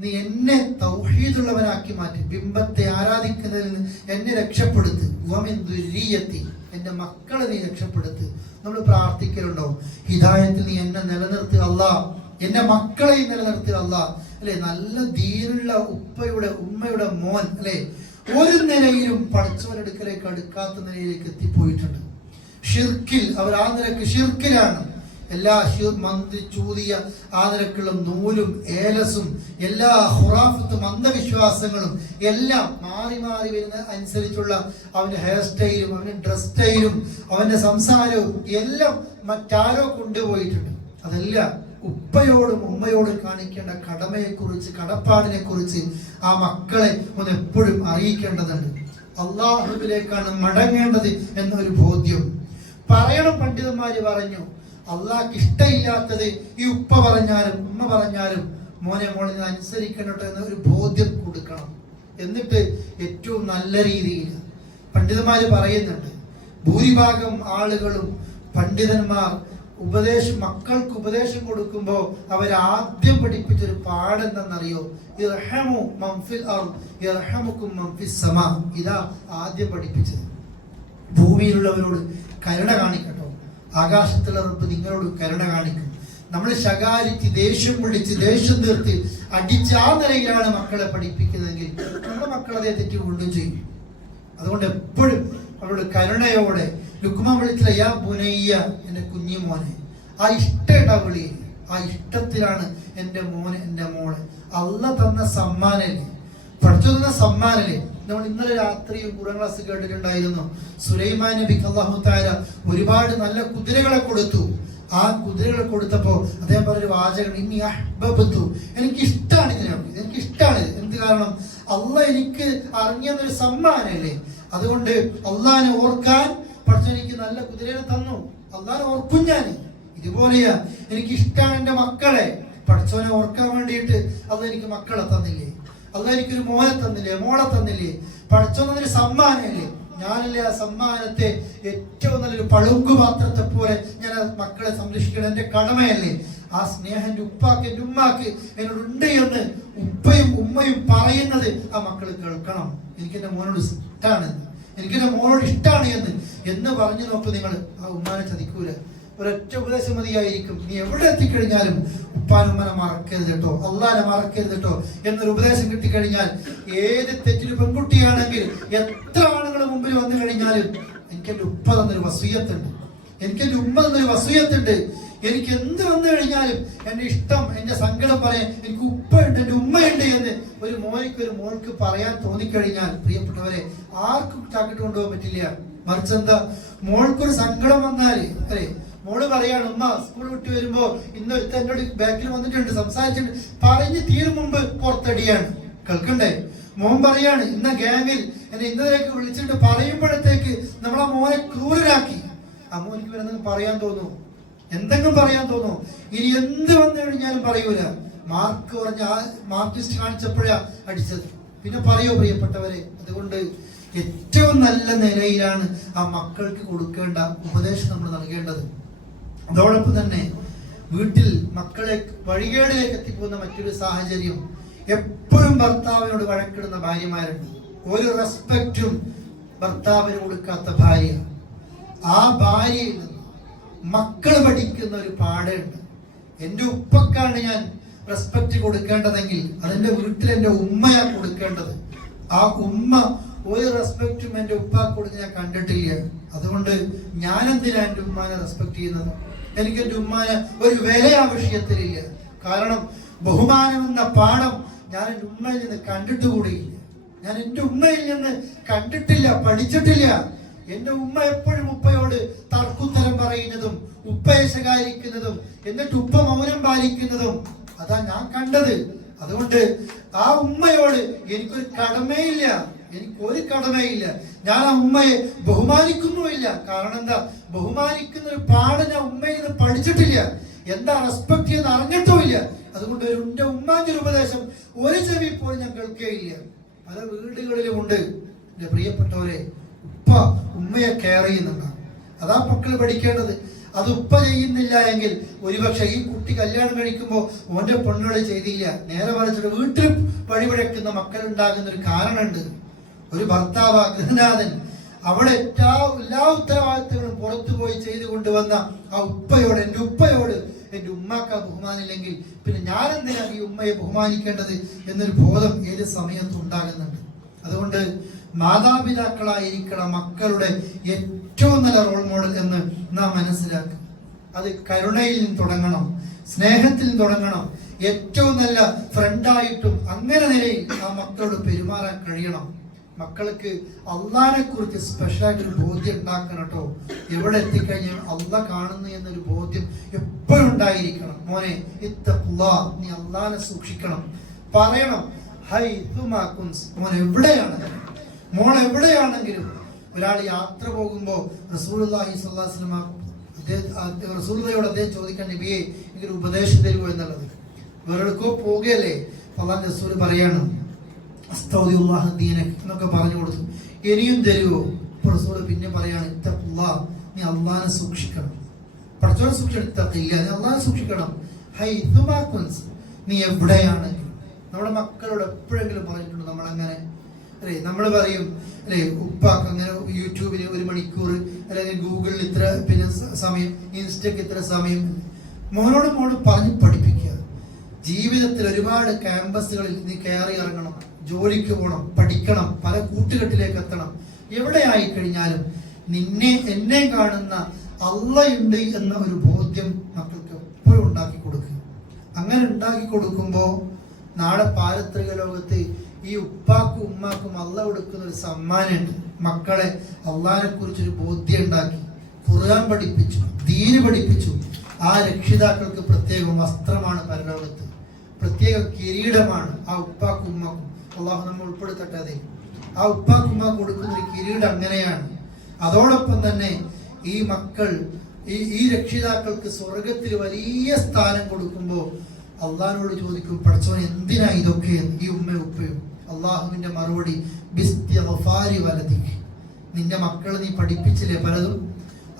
നീ എന്നെ തൗഹീദുള്ളവനാക്കി മാറ്റി, ബിംബത്തെ ആരാധിക്കുന്നതിൽ നിന്ന് എന്നെ രക്ഷപ്പെടുത്ത്, വമിൻ ദുരിയത്തി, എന്റെ മക്കളെ നീ രക്ഷപ്പെടുത്ത്. നമ്മൾ പ്രാർത്ഥിക്കലുണ്ടോ? ഹിദായത്തിൽ നീ എന്നെ നിലനിർത്തുക അല്ലാ, എന്റെ മക്കളെ നിലനിർത്തുക അല്ലാ, അല്ലെ? നല്ല ദീനുള്ള ഉപ്പയുടെ ഉമ്മയുടെ മോൻ അല്ലെ, ഒരു നിലയിലും പഠിച്ചവനെടുക്കലേക്ക് അടുക്കാത്ത നിലയിലേക്ക് എത്തിപ്പോയിട്ടുണ്ട്. ഷിർക്കിൽ അവർ ആ നിലക്ക് ഷിർക്കിലാണ്. എല്ലാ മന്ത്രി ചൂതിയ ആ നിലക്കുള്ള നൂലും ഏലസും എല്ലാ ഹുറാഫത്തും അന്ധവിശ്വാസങ്ങളും എല്ലാം മാറി മാറി വരുന്ന അനുസരിച്ചുള്ള അവന്റെ ഹെയർ സ്റ്റൈലും അവന്റെ ഡ്രസ് സ്റ്റൈലും അവന്റെ സംസാരവും എല്ലാം മറ്റാരോ കൊണ്ടുപോയിട്ടുണ്ട്. അതെല്ലാം ഉപ്പയോടും ഉമ്മയോടും കാണിക്കേണ്ട കടമയെക്കുറിച്ച്, കടപ്പാടിനെ കുറിച്ച് ആ മക്കളെ ഒന്ന് എപ്പോഴും അറിയിക്കേണ്ടതുണ്ട്. അള്ളാഹുവിലേക്കാണ് മടങ്ങേണ്ടത് എന്നൊരു ബോധ്യം പറയണം. പണ്ഡിതന്മാര് പറഞ്ഞു, അള്ളാഹ്ക്ക് ഇഷ്ടമില്ലാത്തത് ഈ ഉപ്പ പറഞ്ഞാലും ഉമ്മ പറഞ്ഞാലും മോനെ മോളെ അനുസരിക്കണം എന്നൊരു ബോധ്യം കൊടുക്കണം. എന്നിട്ട് ഏറ്റവും നല്ല രീതിയിൽ പണ്ഡിതന്മാര് പറയുന്നുണ്ട്, ഭൂരിഭാഗം ആളുകളും പണ്ഡിതന്മാർ മക്കൾക്ക് ഉപദേശം കൊടുക്കുമ്പോൾ അവരാദ്യം പഠിപ്പിച്ചൊരു പാടെന്തെന്നറിയോ? ഇർഹമു മൻ ഫിൽ അർദ് യർഹമുകും മൻ ഫിസ് സമാ. ഇതാ ആദ്യം പഠിപ്പിച്ചത്. ഭൂമിയിലുള്ളവരോട് കരുണ കാണിക്കട്ടോ, ആകാശത്തുള്ള റബ്ബ് നിങ്ങളോട് കരുണ കാണിക്കും. നമ്മൾ ശകാരിച്ച് ദേഷ്യം വിളിച്ച് ദേഷ്യം തീർത്ത് അടിച്ച് ആ നിലയിലാണ് മക്കളെ പഠിപ്പിക്കുന്നതെങ്കിൽ നമ്മുടെ മക്കൾ അതേ തെറ്റ് കൊണ്ടും ചെയ്യും. അതുകൊണ്ട് എപ്പോഴും അവരോട് കരുണയോടെ, ലുക്മാൻ വിളിച്ചില്ല യാ ബുനയ്യ, എൻ്റെ കുഞ്ഞു മോനെ, ആ ഇഷ്ട വിളി, ആ ഇഷ്ടത്തിലാണ് എൻ്റെ മോനെ എൻ്റെ മോളെ. അള്ള തന്ന സമ്മാനല്ലേ, പഠിച്ചു തന്ന സമ്മാനല്ലേ. നമ്മൾ ഇന്നലെ രാത്രിയും ഖുർആൻ ക്ലാസ് കേട്ടിട്ടുണ്ടായിരുന്നു. സുലൈമാൻ നബിക്ക് അല്ലാഹു തആല ഒരുപാട് നല്ല കുതിരകളെ കൊടുത്തു. ആ കുതിരകളെ കൊടുത്തപ്പോൾ അദ്ദേഹം പറഞ്ഞൊരു വാചകം, ഇനി അഹ്ബബ്തു, എനിക്കിഷ്ടമാണ് ഇതിനൊക്കെ, എനിക്കിഷ്ടമാണ്. എന്ത് കാരണം? അള്ള എനിക്ക് അറിഞ്ഞൊരു സമ്മാനല്ലേ. അതുകൊണ്ട് അള്ളാഹിനെ ഓർക്കാൻ പഠിച്ചു എനിക്ക് നല്ല കുതിരയെ തന്നു, അള്ളാഹിനെ ഓർക്കും ഞാൻ. ഇതുപോലെയാ എനിക്കിഷ്ടമാണ് എൻ്റെ മക്കളെ. പഠിച്ചവനെ ഓർക്കാൻ വേണ്ടിയിട്ട് അള്ളാഹ് എനിക്ക് മക്കളെ തന്നില്ലേ, അള്ളാഹ് എനിക്കൊരു മോനെ തന്നില്ലേ, മോളെ തന്നില്ലേ. പഠിച്ചോന്നൊരു സമ്മാനമല്ലേ. ഞാനല്ലേ ആ സമ്മാനത്തെ ഏറ്റവും നല്ലൊരു പളുങ്കു പാത്രത്തെ പോലെ ഞാൻ ആ മക്കളെ സംരക്ഷിക്കണം, എൻ്റെ കടമയല്ലേ. ആ സ്നേഹം എൻ്റെ ഉപ്പാക്ക് എൻ്റെ ഉമ്മാക്ക് എന്നോടുണ്ട് എന്ന് ഉപ്പയും ഉമ്മയും പറയുന്നത് ആ മക്കൾ കേൾക്കണം. എനിക്കെൻ്റെ മോനോട് ഇഷ്ടമാണ്, എനിക്കെൻ്റെ മോനോട് ഇഷ്ടമാണ് എന്ന് പറഞ്ഞു നോക്കൂ. നിങ്ങൾ ആ ഉമ്മാനെ ചതിക്കൂല. ഒരൊറ്റ ഉപദേശം മതിയായിരിക്കും. നീ എവിടെ എത്തിക്കഴിഞ്ഞാലും ഉപ്പാനുമ്മനെ മറക്കരുത് കേട്ടോ, അള്ളാനെ മറക്കരുത് കേട്ടോ എന്നൊരു ഉപദേശം കിട്ടിക്കഴിഞ്ഞാൽ ഏത് തെറ്റിന് പെൺകുട്ടിയാണെങ്കിൽ എത്ര ആണുങ്ങൾ മുമ്പിൽ വന്നു കഴിഞ്ഞാലും എനിക്കെൻ്റെ ഉപ്പ തന്നൊരു വസൂയത്തുണ്ട്, എനിക്കെൻ്റെ ഉമ്മ തന്നൊരു വസൂയത്തുണ്ട്. എനിക്ക് എന്ത് വന്നു കഴിഞ്ഞാലും എൻ്റെ ഇഷ്ടം എൻ്റെ സങ്കടം പറയാൻ എനിക്ക് ഉപ്പ ഉപ്പയുണ്ട്, എൻ്റെ ഉമ്മയുണ്ട് എന്ന് ഒരു മോൾക്ക് പറയാൻ തോന്നിക്കഴിഞ്ഞാൽ പ്രിയപ്പെട്ടവരെ ആർക്കും ചാക്കിട്ട് കൊണ്ടുപോകാൻ പറ്റില്ല. മറിച്ച് എന്താ, മോൾക്കൊരു സങ്കടം വന്നാല് അല്ലെ, മോള് പറയാണ് ഉമ്മ സ്കൂൾ വിട്ട് വരുമ്പോ ഇന്ന് എന്നോട് ബാക്കിൽ വന്നിട്ടുണ്ട്, സംസാരിച്ചിട്ടുണ്ട്, പറഞ്ഞ് തീരും മുമ്പ് പുറത്തടിയാണ്. കേൾക്കണ്ടേ? മോൻ പറയാണ് ഇന്ന ഗ്യാങ്ങിൽ എന്നെ ഇന്നലേക്ക് വിളിച്ചിട്ട് പറയുമ്പോഴത്തേക്ക് നമ്മളെ മോനെ ക്രൂരരാക്കി. ആ മോനിക്ക് എന്തെങ്കിലും പറയാൻ തോന്നുന്നു, എന്തെങ്കിലും പറയാൻ തോന്നുന്നു. ഇനി എന്ത് വന്നു കഴിഞ്ഞാലും പറയൂല. മാർക്ക് പറഞ്ഞ മാർക്കിസ്റ്റ് കാണിച്ചപ്പോഴാ അടിച്ചത്, പിന്നെ പറയോ പ്രിയപ്പെട്ടവരെ? അതുകൊണ്ട് ഏറ്റവും നല്ല നിലയിലാണ് ആ മക്കൾക്ക് കൊടുക്കേണ്ട ഉപദേശം നമ്മൾ നൽകേണ്ടത്. അതോടൊപ്പം തന്നെ വീട്ടിൽ മക്കളെ വഴികേടിലേക്ക് എത്തിപ്പോകുന്ന മറ്റൊരു സാഹചര്യം, എപ്പോഴും ഭർത്താവിനോട് വഴക്കിടുന്ന ഭാര്യമാരുണ്ട്. ഒരു റെസ്പെക്റ്റും ഭർത്താവിന് കൊടുക്കാത്ത ഭാര്യ. ആ ഭാര്യയിൽ നിന്ന് മക്കൾ പഠിക്കുന്ന ഒരു പാഠമുണ്ട്. എൻ്റെ ഉപ്പക്കാണ് ഞാൻ റെസ്പെക്റ്റ് കൊടുക്കേണ്ടതെങ്കിൽ അതെന്റെ വീട്ടിൽ എൻ്റെ ഉമ്മയാ കൊടുക്കേണ്ടത്. ആ ഉമ്മ ഒരു റെസ്പെക്റ്റും എൻ്റെ ഉപ്പാക്ക് കൊടുക്കാൻ ഞാൻ കണ്ടിട്ടില്ല. അതുകൊണ്ട് ഞാൻ എന്തിനാ എൻ്റെ ഉമ്മാനെ റെസ്പെക്ട് ചെയ്യുന്നത്? എനിക്ക് എൻ്റെ ഉമ്മാനെ ഒരു വില ആ വിഷയത്തിലില്ല. കാരണം ബഹുമാനം എന്ന പാഠം ഞാൻ എൻ്റെ ഉമ്മയിൽ നിന്ന് കണ്ടിട്ടുകൂടിയില്ല. ഞാൻ എൻ്റെ ഉമ്മയിൽ നിന്ന് കണ്ടിട്ടില്ല, പഠിച്ചിട്ടില്ല. എൻ്റെ ഉമ്മ എപ്പോഴും ഉപ്പയോട് തർക്കുത്തരം പറയുന്നതും ഉപ്പയെ ശകാരിക്കുന്നതും എന്നിട്ട് ഉപ്പ മൗനം പാലിക്കുന്നതും അതാ ഞാൻ കണ്ടത്. അതുകൊണ്ട് ആ ഉമ്മയോട് എനിക്കൊരു കടമയില്ല, എനിക്കൊരു കടമയില്ല. ഞാൻ ആ ഉമ്മയെ ബഹുമാനിക്കുന്നുമില്ല. കാരണം എന്താ, ബഹുമാനിക്കുന്ന ഒരു പാഠം ഞാൻ ഉമ്മയിൽ നിന്ന് പഠിച്ചിട്ടില്ല, എന്താ റെസ്പെക്ട് ചെയ്യുന്ന അറിഞ്ഞിട്ടുമില്ല. അതുകൊണ്ട് എൻ്റെ ഉമ്മാന്റെ ഉപദേശം ഒരു ചെവി പോലും ഞാൻ കേൾക്കുകയില്ല. പല വീടുകളിലും ഉണ്ട് എൻ്റെ പ്രിയപ്പെട്ടവരെ, ഉപ്പ ഉമ്മയെ കെയർ ചെയ്യുന്നുണ്ടാവും. അതാ മക്കൾ പഠിക്കേണ്ടത്. അത് ഉപ്പ ചെയ്യുന്നില്ല എങ്കിൽ ഒരുപക്ഷെ ഈ കുട്ടി കല്യാണം കഴിക്കുമ്പോൾ ഓന്റെ പെണ്ണുകൾ ചെയ്തില്ല, നേരെ മറിച്ചിട്ട് വീട്ടിൽ വഴിപിഴക്കുന്ന മക്കൾ ഉണ്ടാകുന്ന ഒരു കാരണമുണ്ട്. ഒരു ഭർത്താവ് ഗൃഹനാഥൻ അവിടെ എല്ലാ ഉത്തരവാദിത്തങ്ങളും പുറത്തു പോയി ചെയ്തു കൊണ്ടുവന്ന ആ ഉപ്പയോട്, എൻ്റെ ഉപ്പയോട് എൻ്റെ ഉമ്മാക്ക് ബഹുമാനില്ലെങ്കിൽ പിന്നെ ഞാൻ എന്തിനാണ് ഈ ഉമ്മയെ ബഹുമാനിക്കേണ്ടത് എന്നൊരു ബോധം ഏത് സമയത്തും ഉണ്ടാകുന്നുണ്ട്. അതുകൊണ്ട് മാതാപിതാക്കളായിരിക്കണം മക്കളുടെ ഏറ്റവും നല്ല റോൾ മോഡൽ എന്ന് നാം മനസ്സിലാക്കും. അത് കരുണയിൽ നിന്ന് തുടങ്ങണം, സ്നേഹത്തിൽ നിന്ന് തുടങ്ങണം. ഏറ്റവും നല്ല ഫ്രണ്ടായിട്ടും അങ്ങനെ നിലയിൽ ആ മക്കളോട് പെരുമാറാൻ കഴിയണം. മക്കൾക്ക് അള്ളാഹിനെ കുറിച്ച് സ്പെഷ്യലായിട്ട് ഒരു ബോധ്യം ഉണ്ടാക്കണം കേട്ടോ. എവിടെ എത്തിക്കഴിഞ്ഞാൽ അള്ളാഹ് കാണുന്നു എന്നൊരു ബോധ്യം എപ്പോഴും ഉണ്ടായിരിക്കണം. മോനെ ഇത്തഖുല്ലാഹ്, നീ അള്ളാഹിനെ സൂക്ഷിക്കണം. പറയണം മോൻ എവിടെയാണ്, മോൾ എവിടെയാണെങ്കിലും. ഒരാൾ യാത്ര പോകുമ്പോൾ റസൂലുള്ളാഹി സ്വല്ലല്ലാഹു അലൈഹി വസല്ലം റസൂലുള്ളാഹിയോട് അദ്ദേഹം ചോദിക്കാൻ, നബിയെ എനിക്കൊരു ഉപദേശം തരുമോ എന്നുള്ളത്. വേറെടുക്കോ പോകുകയല്ലേ, അള്ളാഹുവിന്റെ റസൂൽ പറയാണ് അസ്തൗദിഉല്ലാഹ ദീനക് എന്നൊക്കെ പറഞ്ഞു കൊടുത്തു. ഇനിയും തരുമോ? റസൂൽ പിന്നെ പറയാണ് ഇത്തഖുല്ലാഹ്, നീ അള്ളാഹിനെ സൂക്ഷിക്കണം. പഠിച്ചോനെ സൂക്ഷിക്കണം, ഇത്തഖില്ല, നീ അള്ളാഹിനെ സൂക്ഷിക്കണം. ഹൈതുമാ കുൻസ്, നീ എവിടെയാണെങ്കിലും. നമ്മുടെ മക്കളോട് എപ്പോഴെങ്കിലും പറഞ്ഞിട്ടുണ്ട് നമ്മളങ്ങനെ അല്ലേ? നമ്മൾ പറയും അല്ലെ, ഉപ്പാക്ക് അങ്ങനെ യൂട്യൂബിൽ 1 മണിക്കൂർ അല്ലെങ്കിൽ ഗൂഗിളിൽ ഇത്ര, പിന്നെ സമയം, ഇൻസ്റ്റയ്ക്ക് ഇത്ര സമയം. മോനോട് പറഞ്ഞ് പഠിപ്പിക്കുക. ജീവിതത്തിൽ ഒരുപാട് ക്യാമ്പസുകളിൽ നീ കയറി ഇറങ്ങണം, ജോലിക്ക് പോകണം, പഠിക്കണം, പല കൂട്ടുകെട്ടിലേക്ക് എത്തണം. എവിടെ ആയിക്കഴിഞ്ഞാലും എന്നെ കാണുന്ന അള്ളയുണ്ട് എന്ന ഒരു ബോധ്യം മക്കൾക്ക് എപ്പോഴും ഉണ്ടാക്കി കൊടുക്കുക. അങ്ങനെ ഉണ്ടാക്കി കൊടുക്കുമ്പോൾ നാളെ പാരത്രിക ലോകത്ത് ഈ ഉപ്പാക്കും ഉമ്മാക്കും അള്ള കൊടുക്കുന്ന ഒരു സമ്മാനമുണ്ട്. മക്കളെ അള്ളാഹിനെ കുറിച്ചൊരു ബോധ്യം ഉണ്ടാക്കി ഖുർആൻ പഠിപ്പിച്ചു, ദീന് പഠിപ്പിച്ചു. ആ രക്ഷിതാക്കൾക്ക് പ്രത്യേകം വസ്ത്രമാണ് പരലോകത്ത്, പ്രത്യേക കിരീടമാണ് ആ ഉപ്പാക്കും ഉമ്മാക്കും. അള്ളാഹു നമ്മൾ ഉൾപ്പെടുത്തട്ടെ. അതെ, ആ ഉപ്പാക്കും ഉമ്മാക്കും കൊടുക്കുന്ന ഒരു കിരീടം അങ്ങനെയാണ്. അതോടൊപ്പം തന്നെ ഈ മക്കൾ, ഈ രക്ഷിതാക്കൾക്ക് സ്വർഗത്തിൽ വലിയ സ്ഥാനം കൊടുക്കുമ്പോൾ അള്ളാഹിനോട് ചോദിക്കും, പഠിച്ചവൻ എന്തിനാ ഇതൊക്കെ? ഈ ഉമ്മയും ഉപ്പയും. അള്ളാഹുവിന്റെ മറുപടി ബിസ്തിഗ്ഫാരി വലദിക്, നിന്റെ മക്കൾ നീ പഠിപ്പിച്ചില്ലേ പലതും,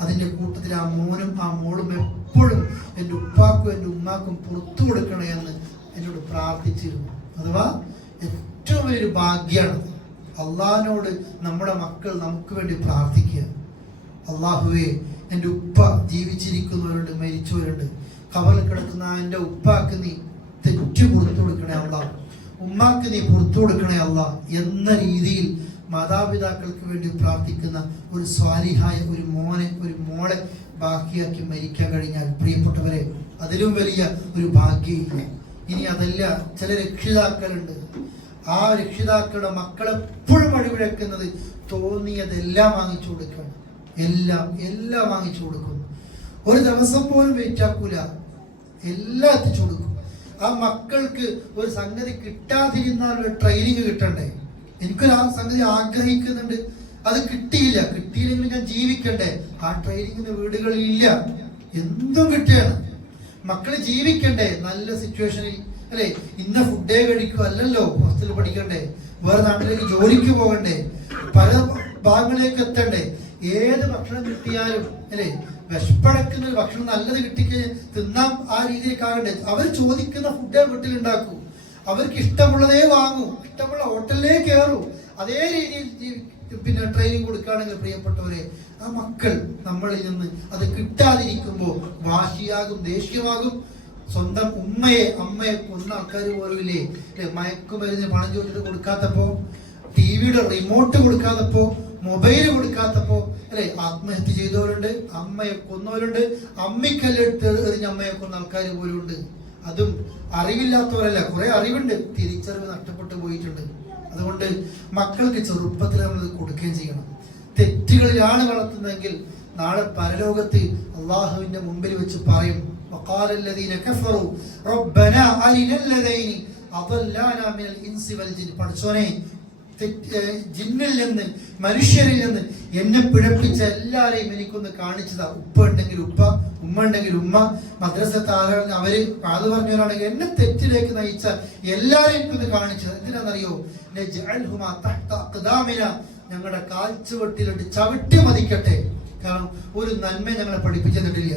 അതിന്റെ കൂട്ടത്തിൽ ആ മോനും ആ മോളും എപ്പോഴും എൻ്റെ ഉപ്പാക്കും എൻ്റെ ഉമ്മാക്കും പുറത്തു കൊടുക്കണേ എന്ന് എന്നോട് പ്രാർത്ഥിച്ചിരുന്നു. അഥവാ ഏറ്റവും വലിയൊരു ഭാഗ്യമാണ് അള്ളാഹിനോട് നമ്മുടെ മക്കൾ നമുക്ക് വേണ്ടി പ്രാർത്ഥിക്കുക. അള്ളാഹുവേ, എൻ്റെ ഉപ്പ ജീവിച്ചിരിക്കുന്നവരുണ്ട്, മരിച്ചവരുണ്ട്, ഖബറിൽ കിടക്കുന്ന എൻ്റെ ഉപ്പാക്ക് നീ തെറ്റു പുറത്തു കൊടുക്കണേ അല്ലാ, ഉമ്മാക്ക് നീ പുറത്തു കൊടുക്കണേ അല്ലാ എന്ന രീതിയിൽ മാതാപിതാക്കൾക്ക് വേണ്ടി പ്രാർത്ഥിക്കുന്ന ഒരു സ്വാലിഹായ ഒരു മോനെ, ഒരു മോളെ ബാക്കിയാക്കി മരിക്കാൻ കഴിഞ്ഞാൽ പ്രിയപ്പെട്ടവരെ, അതിലും വലിയ ഒരു ഭാഗ്യമില്ല. ഇനി അതല്ല, ചില രക്ഷിതാക്കളുണ്ട്, ആ രക്ഷിതാക്കളുടെ മക്കളെപ്പോഴും വഴിവിഴക്കുന്നത് തോന്നിയതെല്ലാം വാങ്ങിച്ചു കൊടുക്കണം. എല്ലാം വാങ്ങിച്ചു കൊടുക്കും. ഒരു ദിവസം പോലും വെയിറ്റ് ആക്കൂല, എല്ലാം എത്തിച്ചു കൊടുക്കും. ആ മക്കൾക്ക് ഒരു സംഗതി കിട്ടാതിരുന്നാൽ ഒരു ട്രെയിനിങ് കിട്ടണ്ടേ? എനിക്കൊരു ആ സംഗതി ആഗ്രഹിക്കുന്നുണ്ട്, അത് കിട്ടിയില്ലെങ്കിൽ ഞാൻ ജീവിക്കണ്ടേ? ആ ട്രെയിനിങ്ങിന് വീടുകളിലില്ല. എന്തും കിട്ടുകയാണ്. മക്കള് ജീവിക്കണ്ടേ നല്ല സിറ്റുവേഷനിൽ, അല്ലെ? ഇന്ന ഫുഡേ കഴിക്കൂ അല്ലല്ലോ, ഹോസ്റ്റലിൽ പഠിക്കണ്ടേ, വേറെ നാട്ടിലേക്ക് ജോലിക്ക് പോകണ്ടേ, പല ഭാഗങ്ങളിലേക്ക് എത്തണ്ടേ? ഏത് ഭക്ഷണം കിട്ടിയാലും, അല്ലെ, വിശപ്പടക്കുന്ന ഒരു ഭക്ഷണം നല്ലത് കിട്ടിക്കഴിഞ്ഞാൽ തിന്നാൻ ആ രീതിയിലേക്കാകണ്ടേ? അവർ ചോദിക്കുന്ന ഫുഡേ വീട്ടിലുണ്ടാക്കൂ, അവർക്ക് ഇഷ്ടമുള്ളതേ വാങ്ങൂ, ഇഷ്ടമുള്ള ഹോട്ടലിലേ കയറൂ. അതേ രീതിയിൽ പിന്നെ ട്രെയിനിങ് കൊടുക്കുകയാണെങ്കിൽ പ്രിയപ്പെട്ടവരെ, ആ മക്കൾ നമ്മളിൽ നിന്ന് അത് കിട്ടാതിരിക്കുമ്പോൾ വാശിയാകും, ദേഷ്യമാകും. സ്വന്തം അമ്മയെ കൊന്ന ആൾക്കാർ പോലുമില്ലേ, മയക്കുമരുന്ന് പണം ചോദിച്ചിട്ട് കൊടുക്കാത്തപ്പോ, ടിവിയുടെ റിമോട്ട് കൊടുക്കാത്തപ്പോ, മൊബൈൽ കൊടുക്കാത്തപ്പോ, അല്ലെ, ആത്മഹത്യ ചെയ്തവരുണ്ട്, അമ്മയെ കൊന്നവരുണ്ട്, അമ്മിക്കല്ലെടുത്ത് എറിഞ്ഞ അമ്മയെ കൊന്ന ആൾക്കാർ പോലും ഉണ്ട്. അതും അറിവില്ലാത്തവരല്ല, കുറെ അറിവുണ്ട്, തിരിച്ചറിവ് നഷ്ടപ്പെട്ടു പോയിട്ടുണ്ട്. അതുകൊണ്ട് മക്കൾക്ക് ചെറുപ്പത്തിൽ നമ്മൾ കൊടുക്കുകയും ചെയ്യണം. തെറ്റുകളിലാണ് വളർത്തുന്നതെങ്കിൽ നാളെ പരലോകത്ത് അള്ളാഹുവിന്റെ മുമ്പിൽ വെച്ച് പറയും, പഠിച്ചോനെ, ജിന്നിൽ നിന്ന് മനുഷ്യരിൽ നിന്ന് എന്നെ പിഴപ്പിച്ച എല്ലാരെയും എനിക്കൊന്ന് കാണിച്ചതാ. ഉപ്പ ഉണ്ടെങ്കിൽ ഉപ്പ, ഉമ്മ ഉണ്ടെങ്കിൽ ഉമ്മ, മദ്രസത്തെ ആരാണെങ്കിൽ അവര് അത് പറഞ്ഞവരാണെങ്കിൽ എന്നെ തെറ്റിലേക്ക് നയിച്ച എല്ലാരെയും എനിക്കൊന്ന് കാണിച്ചത്. എന്തിനാണെന്നറിയോ? ഞങ്ങളുടെ കാൽച്ചുവട്ടിലിട്ട് ചവിട്ടി മതിക്കട്ടെ. കാരണം ഒരു നന്മ ഞങ്ങളെ പഠിപ്പിച്ചു തന്നിട്ടില്ല.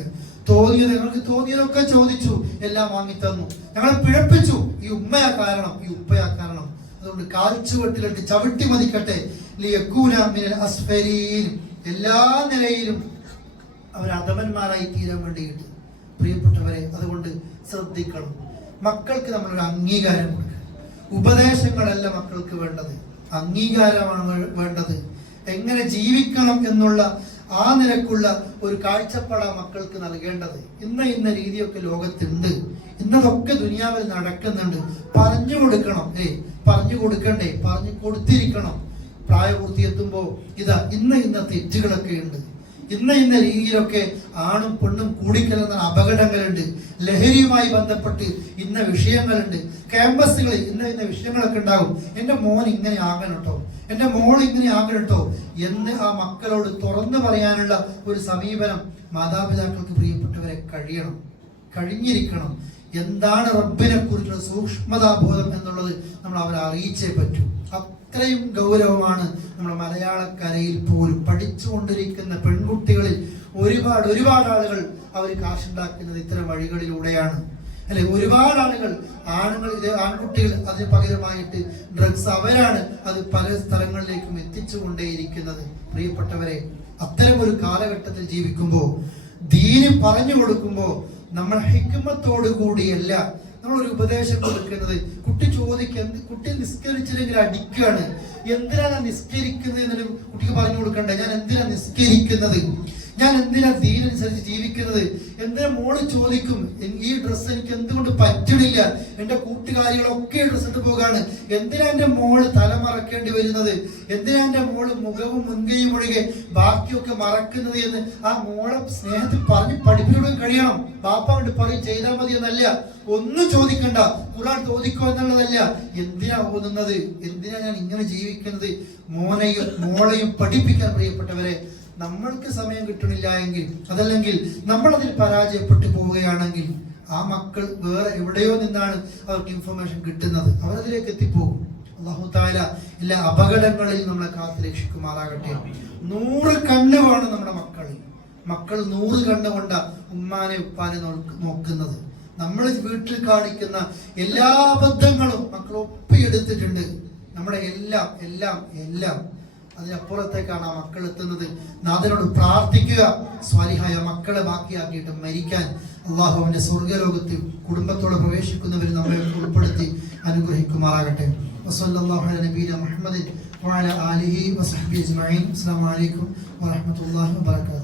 ഞങ്ങൾക്ക് തോന്നിയതൊക്കെ ചോദിച്ചു, എല്ലാം വാങ്ങി തന്നു, ഞങ്ങളെ പിഴപ്പിച്ചു. ഈ ഉമ്മയാ കാരണം, ഈ ഉപ്പയാ കാരണം. അതുകൊണ്ട് കാൽച്ചുവട്ടിലിട്ട് ചവിട്ടി മതിക്കട്ടെ. എല്ലാ നിലയിലും അവർ അധമന്മാരായി തീരാൻ വേണ്ടിയിട്ട്. പ്രിയപ്പെട്ടവരെ, അതുകൊണ്ട് ശ്രദ്ധിക്കണം. മക്കൾക്ക് നമ്മളൊരു അംഗീകാരം കൊടുക്കുക. ഉപദേശങ്ങളല്ല മക്കൾക്ക് വേണ്ടത്, അംഗീകാരമാണ് വേണ്ടത്. എങ്ങനെ ജീവിക്കണം എന്നുള്ള ആ നിലക്കുള്ള ഒരു കാഴ്ചപ്പാടാ മക്കൾക്ക് നൽകേണ്ടത്. ഇന്ന രീതിയൊക്കെ ലോകത്തുണ്ട്, ഇന്നതൊക്കെ ദുനിയാവിൽ നടക്കുന്നുണ്ട്. പറഞ്ഞു കൊടുക്കണം. പറഞ്ഞു കൊടുക്കണ്ടേ? പറഞ്ഞു കൊടുത്തിരിക്കണം. പ്രായപൂർത്തി എത്തുമ്പോ ഇതാ ഇന്ന തെറ്റുകളൊക്കെ ഉണ്ട്, ഇന്ന രീതിയിലൊക്കെ ആണും പെണ്ണും കൂടിക്കലർന്ന അപകടങ്ങളുണ്ട്, ലഹരിയുമായി ബന്ധപ്പെട്ട് ഇന്ന വിഷയങ്ങളുണ്ട്, ക്യാമ്പസുകളിൽ ഇന്ന വിഷയങ്ങളൊക്കെ ഉണ്ടാകും. എൻ്റെ മോൻ ഇങ്ങനെ ആകണം കേട്ടോ, എൻ്റെ മോൾ ഇങ്ങനെ ആകണം കേട്ടോ എന്ന് ആ മക്കളോട് തുറന്നു പറയാനുള്ള ഒരു സമീപനം മാതാപിതാക്കൾക്ക്, പ്രിയപ്പെട്ടവരെ, കഴിഞ്ഞിരിക്കണം. എന്താണ് റബ്ബിനെ കുറിച്ചുള്ള സൂക്ഷ്മതാബോധം എന്നുള്ളത് നമ്മൾ അവരെ അറിയിച്ചേ പറ്റൂ. അത്രയും ഗൗരവമാണ് നമ്മുടെ മലയാളക്കരയിൽ പോലും പഠിച്ചുകൊണ്ടിരിക്കുന്ന പെൺകുട്ടികളിൽ ഒരുപാട് ആളുകൾ അവർ കാശുണ്ടാക്കുന്നത് ഇത്തരം വഴികളിലൂടെയാണ്, അല്ലെ? ഒരുപാട് ആളുകൾ, ആൺകുട്ടികൾ അതിന് പകരമായിട്ട് ഡ്രഗ്സ്, അവരാണ് അത് പല സ്ഥലങ്ങളിലേക്കും എത്തിച്ചുകൊണ്ടേയിരിക്കുന്നത്. പ്രിയപ്പെട്ടവരെ, അത്തരം ഒരു കാലഘട്ടത്തിൽ ജീവിക്കുമ്പോൾ, ദീന് പറഞ്ഞു കൊടുക്കുമ്പോൾ നമ്മൾ ഹിക്മത്തോടു കൂടിയല്ല നമ്മളൊരു ഉപദേശം കൊടുക്കുന്നത്. കുട്ടി ചോദിക്കുന്നത്, കുട്ടി നിസ്കരിച്ചില്ലെങ്കിൽ അടിക്കുകയാണ്, എന്തിനാണ് നിസ്കരിക്കുന്നത് എന്നൊരു കുട്ടിക്ക് പറഞ്ഞു കൊടുക്കണ്ടേ? ഞാൻ എന്തിനാ നിസ്കരിക്കുന്നത്, ഞാൻ എന്തിനാ ദീനനുസരിച്ച് ജീവിക്കുന്നത്? എന്തിനാ മോള് ചോദിക്കും, ഈ ഡ്രസ്സ് എനിക്ക് എന്തുകൊണ്ട് പറ്റണില്ല, എന്റെ കൂട്ടുകാരികളൊക്കെ ഡ്രസ്സ് ഇട്ട് പോകാണ്, എന്തിനാ എന്റെ മോള് തല മറക്കേണ്ടി വരുന്നത്, എന്തിനാ എന്റെ മോള് മുഖവും മുൻകൈയും ഒഴികെ ബാക്കിയൊക്കെ മറക്കുന്നത് എന്ന് ആ മോളെ സ്നേഹത്തിൽ പറഞ്ഞ് പഠിപ്പിക്കാൻ കഴിയണം. ബാപ്പ കൊണ്ട് പറയും ചെയ്താൽ മതി എന്നല്ല, ഒന്നും ചോദിക്കണ്ട, ഖുർആൻ ചോദിക്കോ എന്നുള്ളതല്ല. എന്തിനാ ഓതുന്നത്, എന്തിനാ ഞാൻ ഇങ്ങനെ ജീവിക്കുന്നത്, മോളെയും പഠിപ്പിക്കാൻ. പ്രിയപ്പെട്ടവരെ, നമ്മൾക്ക് സമയം കിട്ടണില്ല എങ്കിൽ, അതല്ലെങ്കിൽ നമ്മളതിൽ പരാജയപ്പെട്ടു പോവുകയാണെങ്കിൽ, ആ മക്കൾ വേറെ എവിടെയോ നിന്നാണ് അവർക്ക് ഇൻഫർമേഷൻ കിട്ടുന്നത്, അവരതിലേക്ക് എത്തിപ്പോകും. അല്ലാഹു തആല എല്ലാ അപകടങ്ങളിൽ നമ്മളെ കാത്തു രക്ഷിക്കുമാറാകട്ടെ. 100 കണ്ണ് വേണം നമ്മുടെ മക്കൾ 100 കണ്ണ് കൊണ്ട ഉമ്മാനെ ഉപ്പാനെ നോക്കുന്നത്. നമ്മൾ വീട്ടിൽ കാണിക്കുന്ന എല്ലാ അബദ്ധങ്ങളും മക്കൾ ഒപ്പിയെടുത്തിട്ടുണ്ട്. നമ്മുടെ എല്ലാം അതിനപ്പുറത്തേക്കാണ് ആ മക്കൾ എത്തുന്നത്. നാഥനോട് പ്രാർത്ഥിക്കുക, സ്വാലിഹായ മക്കളെ ബാക്കിയാക്കിയിട്ട് മരിക്കാൻ. അള്ളാഹു അവന്റെ സ്വർഗ്ഗലോകത്തിൽ കുടുംബത്തോടെ പ്രവേശിക്കുന്നവർ നമ്മെ ഉൾപ്പെടുത്തി അനുഗ്രഹിക്കുമാറാകട്ടെ. വസല്ലല്ലാഹു അലാ നബിയിന മുഹമ്മദിൻ വഅലാ ആലിഹി വസഹ്ബിഹി അജ്മഈൻ. അസ്സലാമു അലൈക്കും വറഹ്മത്തുള്ളാഹി വബറകാതുഹു.